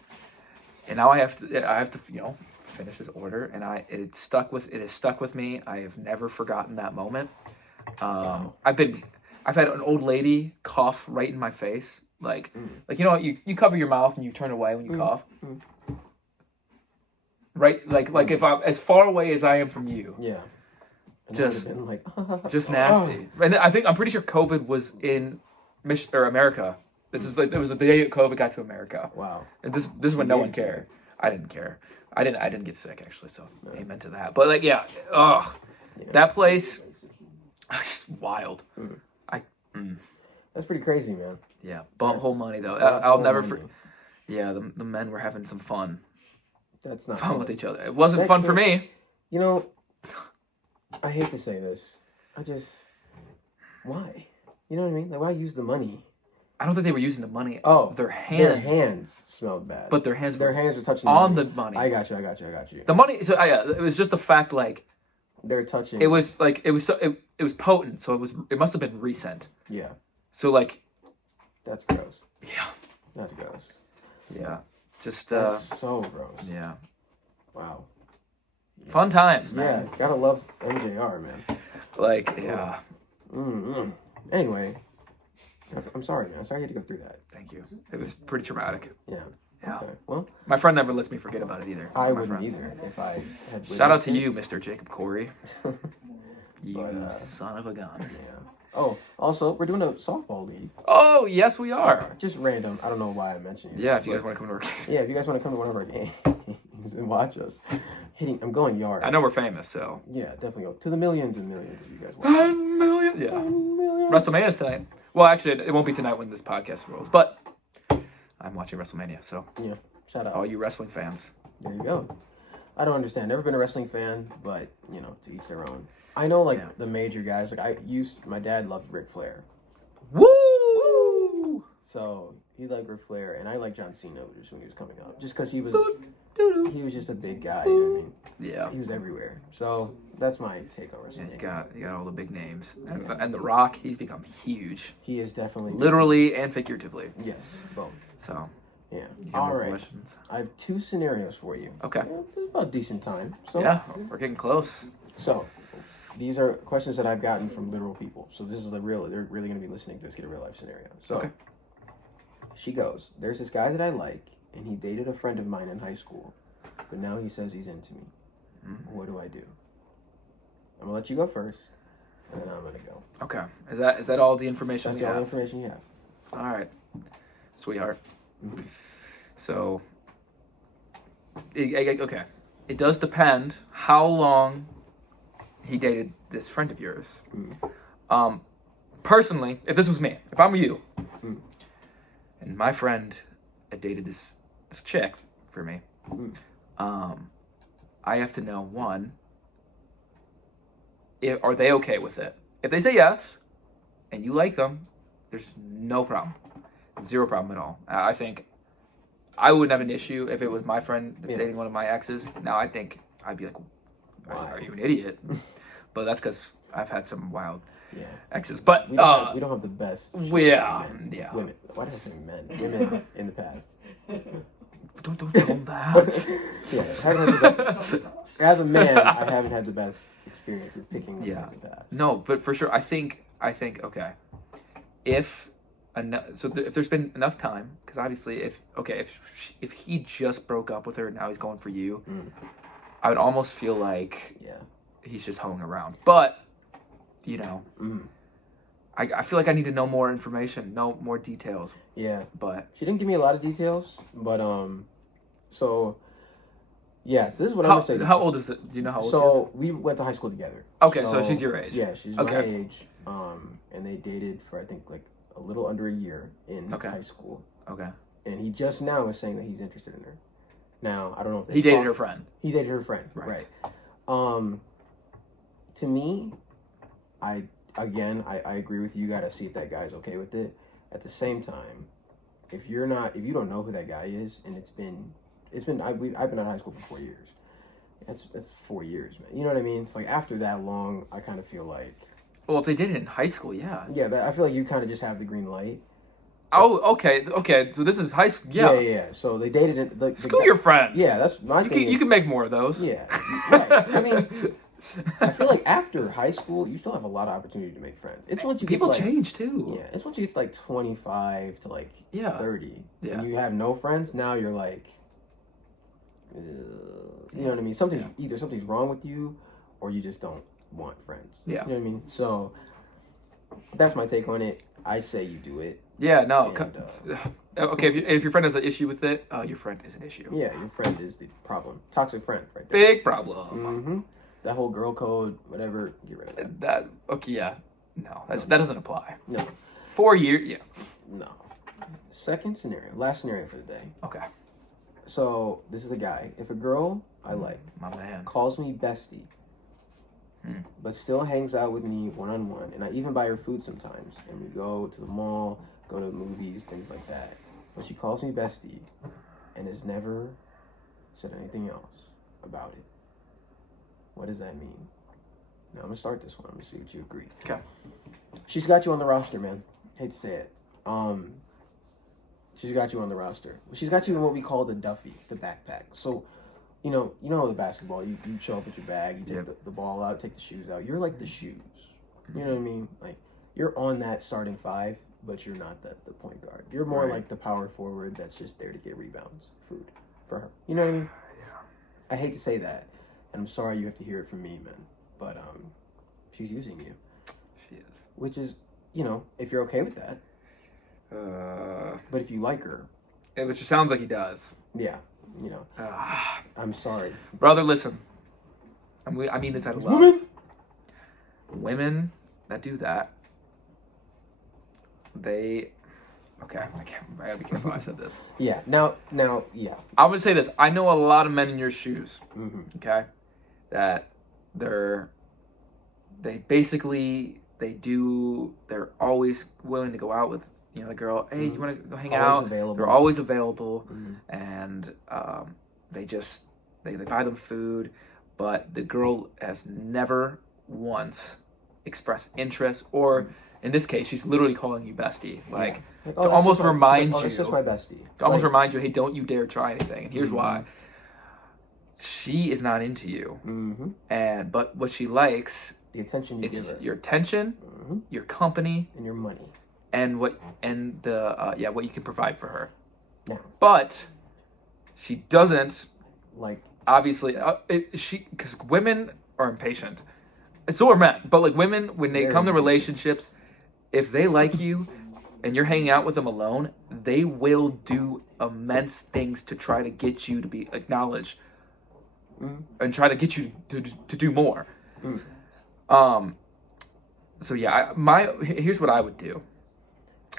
and now I have to finish this order, and it has stuck with me. I have never forgotten that moment. I've had an old lady cough right in my face, like you cover your mouth and you turn away when you cough. Right, like if I'm as far away as I am from you, yeah. And Just- I would've been like, just nasty. And I'm pretty sure COVID was in America. It was the day that COVID got to America. wow. And this is when no one cared. I didn't care. I didn't get sick actually, so amen to that. But that place, just wild. That's pretty crazy, man. Yeah, butthole money though. Butthole I'll never money. forget. Yeah, the men were having some fun That's not with each other. It wasn't That fun for can't- me. You know, I hate to say this. Why? You know what I mean? Like, why use the money? I don't think they were using the money. Oh, Their hands. Their hands smelled bad. But their hands Their were hands were touching on the the money. I got you. The money. So yeah, it was just the fact like They're touching. it was like it was potent. So it must have been recent. Yeah, So like that's gross. yeah, That's gross. yeah, just That's so gross. yeah, Wow. fun times, Yeah, man. gotta love MJR, man. Like yeah. Mm-mm. Anyway, I'm sorry, man. Sorry you had to go through that. Thank you. It was pretty traumatic. Yeah. Yeah. Okay. Well, My friend never lets me forget about it either. I My wouldn't friend. either if I had. Shout out to witnessed you, Mr. Jacob Corey. it. You But, son of a gun. Yeah. Oh, also, we're doing a softball league. Oh, yes, we are. Just random. I don't know why I mentioned it. Yeah, if you but- guys want to come to our game. Yeah, if you guys want to come to one of our games and watch us I'm going yard. I know we're famous, so. Yeah, definitely go to the millions and millions of you guys watch. 1 million? Yeah. Millions. WrestleMania's tonight. Well, actually, it won't be tonight when this podcast rolls, but I'm watching WrestleMania, so Yeah, shout out. all you wrestling fans. There you go. I don't understand. Never been a wrestling fan, but to each their own. I know Yeah. the major guys. Like my dad loved Ric Flair, Woo! so he liked Ric Flair, and I liked John Cena just when he was coming up, just because he was just a big guy. You know what I mean? Yeah. He was everywhere. So that's my take on Yeah, wrestling. you got all the big names. And The Rock, he's become huge. He is definitely Literally and figuratively. Yes, both. So, Yeah. you got All more right. questions? I have 2 scenarios for you. Okay. It's about decent time. So Yeah, we're getting close. So, these are questions that I've gotten from literal people. So this is they're really going to be listening to this, get a real life scenario. So, Okay. She goes, there's this guy that I like, and he dated a friend of mine in high school, but now he says he's into me. What do I do? I'm going to let you go first, and then I'm going to go. Okay. Is that all the information That's we the only have? information you have. All right, sweetheart. Mhm. So, okay. It does depend how long he dated this friend of yours. Mm. Personally, if this was me, if I'm you, Mm. and my friend had dated this chick for me, I have to know, one, are they okay with it? If they say yes, and you like them, there's no problem. 0 problem at all. I think I wouldn't have an issue if it was my friend dating one of my exes. Now, I think I'd be like, are you an idiot? But that's because I've had some wild exes. But We don't have the best. yeah. Women. Why did I say men? Women in the past. Don't tell them that. Yeah, haven't had the best. As a man, I haven't had the best experience with picking women in the past. No, but for sure, I think okay. If there's been enough time, because obviously, if he just broke up with her and now he's going for you, I would almost feel like he's just hoeing around. But I feel like I need to know more information, know more details. Yeah, But she didn't give me a lot of details, but so this is what I'm gonna say. how old is it? Do you know how old? So we went to high school together. Okay, so she's your age. Yeah, she's my age. And they dated for I think like a little under a year in high school. Okay. And he just now is saying that he's interested in her. Now I don't know if He dated her friend. He dated her friend. Right. To me, I agree with you. You gotta see if that guy's okay with it. At the same time, if you don't know who that guy is, and I've been out of high school for 4 years. That's 4 years, man. You know what I mean? It's like after that long, I kind of feel like. Well, if they did it in high school, yeah. Yeah, I feel like you kind of just have the green light. Oh, okay. So this is high school. Yeah. So they dated it. Screw your friend. Yeah, that's my thing. You can make more of those. Yeah, right. I mean, I feel like after high school, you still have a lot of opportunity to make friends. It's once you People get to, like, change too. Yeah, it's once you get to like 25 to like 30, and you have no friends. Now you're like, you know what I mean? Either something's wrong with you, or you just don't want friends. Yeah. You know what I mean? So that's my take on it. I say you do it. Yeah. No. And, okay. If your friend has an issue with it, your friend is an issue. Yeah, your friend is the problem. Toxic friend, right there. Big problem. Mm-hmm. That whole girl code, whatever, get rid of that. No, that doesn't apply. No. 4 years. Yeah. No. Second scenario, last scenario for the day. Okay. So this is a guy. If a girl I like My man. calls me bestie, but still hangs out with me one-on-one, and I even buy her food sometimes, and we go to the mall, go to movies, things like that. But she calls me bestie and has never said anything else about it. What does that mean? Now I'm gonna start this one. I'm gonna see what you agree. Okay. She's got you on the roster, man. Hate to say it. She's got you on the roster. She's got you in what we call the Duffy, the backpack. So, you know the basketball. You show up with your bag. You take the ball out, take the shoes out. You're like the shoes. You know what I mean? Like you're on that starting five, but you're not the point guard. You're more like the power forward that's just there to get rebounds, food for her. You know what I mean? Yeah. I hate to say that, and I'm sorry you have to hear it from me, man. But she's using you. She is. Which is, if you're okay with that. But if you like her, which sounds like he does. Yeah, I'm sorry, brother. Listen, I mean this out of love. Women that do that, I gotta be careful how I said this. Yeah. Now, yeah. I'm gonna say this. I know a lot of men in your shoes. Mm-hmm. Okay, that they're always willing to go out with the girl. Hey, you want to go hang out? Available. They're always available, and they buy them food, but the girl has never once expressed interest, or in this case, she's literally calling you bestie, to almost remind you. This is my bestie. To almost remind you, hey, don't you dare try anything. And here's why. She is not into you, but what she likes the attention you give her. Your attention, your company, and your money, and what you can provide for her. Yeah. But she doesn't obviously because women are impatient. So are men, but women when they come to relationships, if they like you and you're hanging out with them alone, they will do immense things to try to get you to be acknowledged. And try to get you to do more. So yeah, here's what I would do.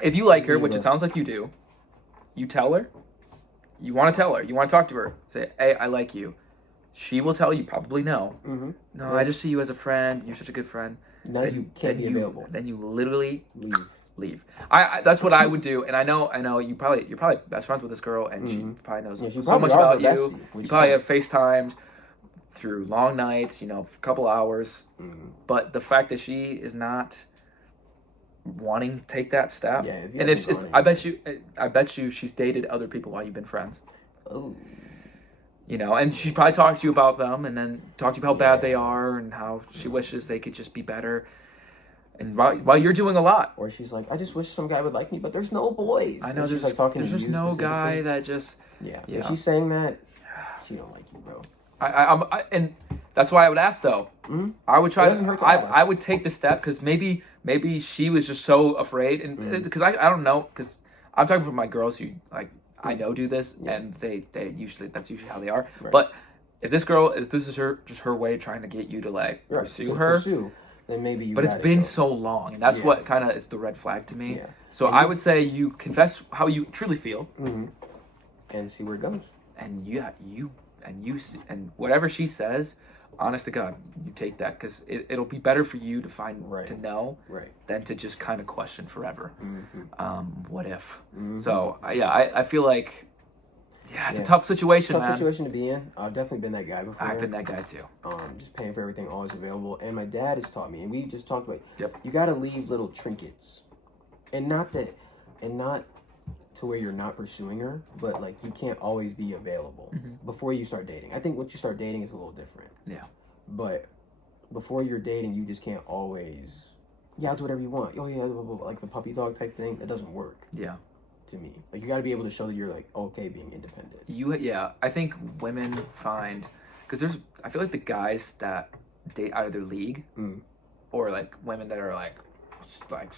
If you like her, which it sounds like you do, you tell her. You want to tell her. You want to talk to her. Say, hey, I like you. She will tell you probably no. No, I just see you as a friend. You're such a good friend. No, you can't be available. Then you literally leave. That's what I would do. And I know you're probably best friends with this girl, and she probably knows so much about you. You probably have FaceTimed through long nights, a couple hours. But the fact that she is not wanting to take that step, and I bet you she's dated other people while you've been friends. Oh. And she probably talked to you about them, and then talked to you about how bad they are, and how she wishes they could just be better. And while you're doing a lot, or she's like, I just wish some guy would like me, but there's no boys. I know there's just no guy that just. Yeah. If she's saying that, she don't like you, bro. And that's why I would ask though. I would try. I would take the step because maybe she was just so afraid, and because I don't know, because I'm talking from my girls who I know do this, and they usually that's usually how they are. Right. But if this is her way of trying to get you to pursue her, then maybe you. But it's been so long, and that's what kind of is the red flag to me. Yeah. So I would say you confess how you truly feel, and see where it goes. And whatever she says, honest to God, you take that because it'll be better for you to find to know than to just kind of question forever. What if? So I feel like it's a tough situation. Tough situation to be in. I've definitely been that guy before. I've been that guy too. Just paying for everything, always available. And my dad has taught me, and we just talked about. You got to leave little trinkets, and not to where you're not pursuing her, but you can't always be available before you start dating. I think once you start dating, it's a little different. Yeah. But before you're dating, you just can't always. I'll do whatever you want. Oh yeah, like the puppy dog type thing. That doesn't work. Yeah. To me, you got to be able to show that you're okay being independent. I think women find because I feel like the guys that date out of their league, or women that are so much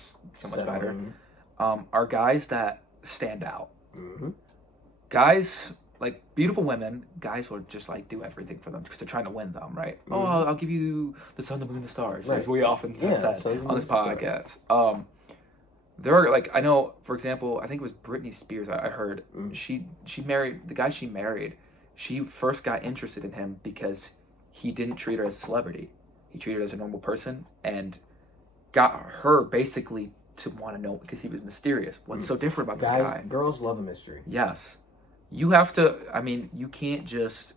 better, are guys that stand out. Guys beautiful women, guys will just do everything for them because they're trying to win them, right? Oh, I'll give you the sun, the moon, the stars, as we often said on this podcast. There are I know, for example, I think it was Britney Spears. I heard she married the guy she married. She first got interested in him because he didn't treat her as a celebrity. he treated her as a normal person and got her basically to want to know because he was mysterious. What's so different about this guy? Girls love a mystery. Yes. You have to, I mean, you can't just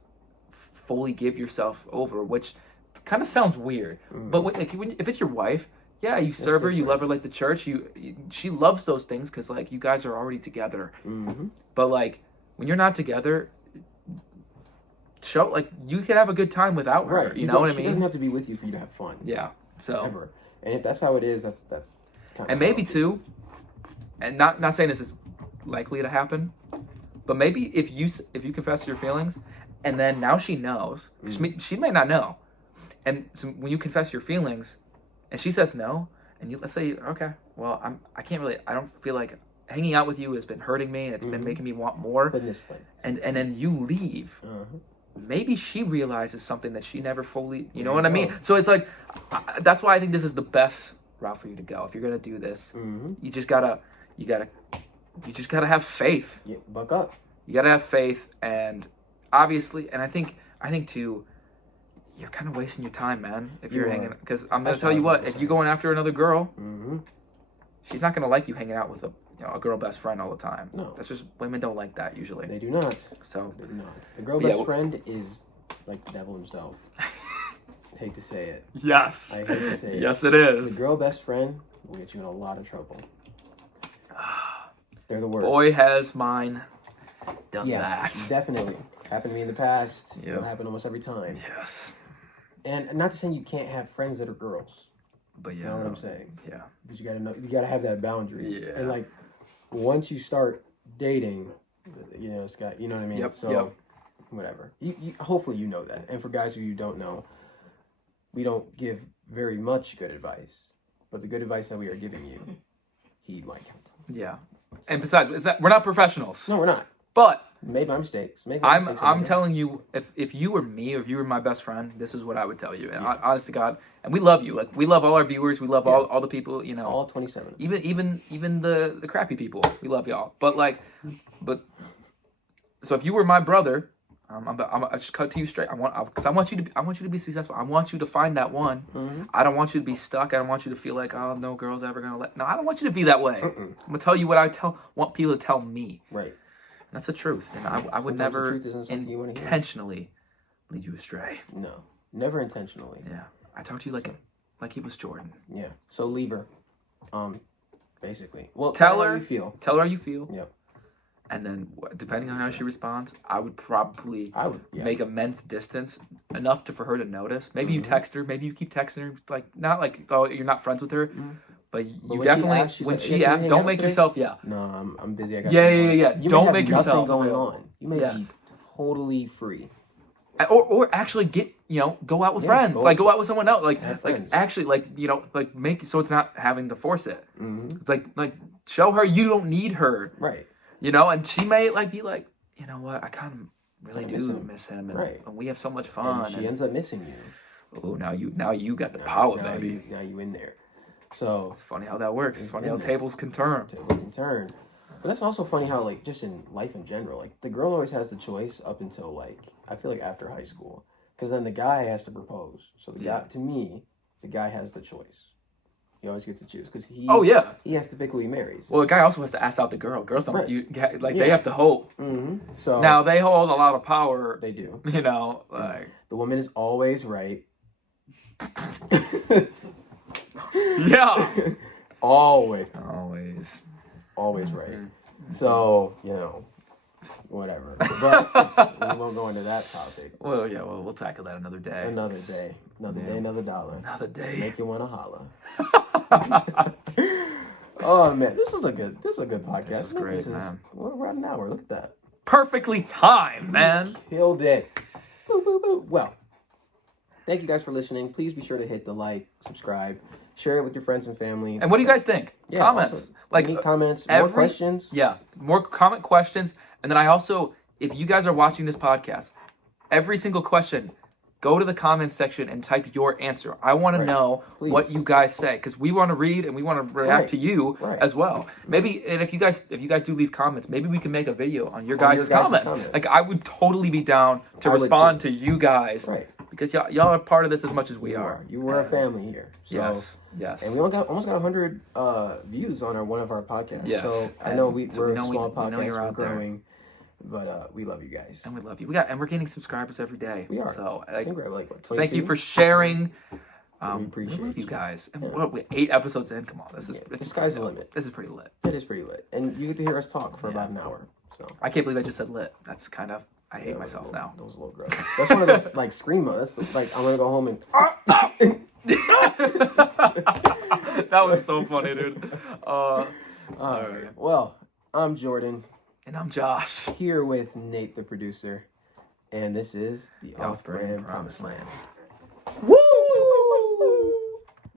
fully give yourself over, which kind of sounds weird. But if it's your wife, yeah, you serve her, you love her like the church. She loves those things because, like, you guys are already together. But, like, when you're not together, like, you can have a good time without her. Right. You know what I mean? She doesn't have to be with you for you to have fun. Yeah. So. Ever. And if that's how it is, that's kind of. And maybe too, and not saying this is likely to happen, but maybe if you confess your feelings, and then now she knows, she may not know, and so when you confess your feelings, and she says no, and you let's say okay, well I don't feel like hanging out with you has been hurting me, and it's been making me want more, and then you leave. Maybe she realizes something that she never fully, you know what I mean? So it's like, that's why I think this is the best route for you to go. If you're gonna do this, you just gotta have faith. Yeah, buck up. You gotta have faith, and obviously, and I think too, you're kind of wasting your time, man. If you're hanging, because I'm gonna tell you what, if you're going after another girl, she's not gonna like you hanging out with a girl best friend all the time. No. That's just, women don't like that usually. They do not. So they do not. The girl best friend is like the devil himself. Hate to say it. Yes. I hate to say it. Yes, it is. The girl best friend will get you in a lot of trouble. They're the worst. Boy, has mine done that. Definitely. Happened to me in the past. Yep. It'll happen almost every time. Yes. And not to say you can't have friends that are girls. But You know what I'm saying? Yeah. But you gotta know, you gotta have that boundary. Yeah. And like, once you start dating, it's got, you know what I mean? Yep. So, whatever. Hopefully you know that. And for guys who you don't know, we don't give very much good advice. But the good advice that we are giving you, heed my counsel. Yeah. And besides, we're not professionals. No, we're not. But Made my mistakes. I'm telling you, if you were me, or if you were my best friend, this is what I would tell you. And honest to God, and we love you. Like, we love all our viewers. We love all the people. All 27. Even the crappy people. We love y'all. But so if you were my brother, I just cut to you straight. I want you to be successful. I want you to find that one. I don't want you to be stuck. I don't want you to feel like, oh, no girl's ever gonna let. No, I don't want you to be that way. I'm gonna tell you what want people to tell me. Right. That's the truth, and I would never intentionally lead you astray. No, never intentionally. Yeah, I talked to you like he was Jordan. Yeah. So leave her, basically. Well, tell her how you feel. Tell her how you feel. Yep. And then, depending on how she responds, I would probably make immense distance enough for her to notice. Maybe you text her. Maybe you keep texting her, like not like, oh, you're not friends with her. But you definitely, when she asks, don't make yourself, No, I'm busy. I got yeah. You don't may make have yourself going on. You may be totally free. Or actually get, go out with friends. Go out with someone else. Actually, make so it's not having to force it. It's like show her you don't need her. Right. And she may be like, you know what, I kind of really do miss him. And we have so much fun. And she ends up missing you. Oh, now you got the power, baby. Now you in there. So it's funny how that works. It's funny how tables can turn. But that's also funny how, just in life in general, the girl always has the choice up until, I feel like after high school. Because then the guy has to propose. So to me, the guy has the choice. He always gets to choose. Because he has to pick who he marries. Well, the guy also has to ask out the girl. Girls don't, they have to hope. So now, they hold a lot of power. They do. The woman is always right. Yeah. Always right. So, whatever. But we won't go into that topic. Well, yeah, we'll tackle that another day. Another day, another dollar. Another day. Make you want to holla. Oh man, this is a good podcast. This is great, man. We're at an hour. Look at that. Perfectly timed, man. Killed it. Boo, boo, boo. Well, thank you guys for listening. Please be sure to hit the like, subscribe, share it with your friends and family. And what do you guys think? Comments. Also, any comments, more questions. Yeah, more comment questions. And then if you guys are watching this podcast, every single question, go to the comments section and type your answer. I want to know what you guys say, because we want to read and we want to react to you as well. Maybe, and if you guys do leave comments, maybe we can make a video on your guys' comments. I would totally be down to respond to you guys. Right. because y'all are part of this as much as we are. You were a And- family here. So, Yes. And we almost got 100 views on one of our podcasts. Yes. So I know we're we a know small we know podcast, you're we're out there. growing, but we love you guys. And we love you. We're gaining subscribers every day. We are. So I think we're at like what, thank you 22? for sharing. We appreciate love you you. guys. And Yeah. what, we 8 episodes in. Come on, this is The sky's the limit. This is pretty lit. It is pretty lit, and you get to hear us talk for about an hour. So I can't believe I just said lit. That's kind of I hate myself now. That was a little gross. That's one of those like screamo. That's like I'm gonna go home and. That was so funny, dude. All right. Well, I'm Jordan And I'm Josh. here with Nate, the producer, and this is the Off-Brand Off-Brand Promised Promised Land. Land.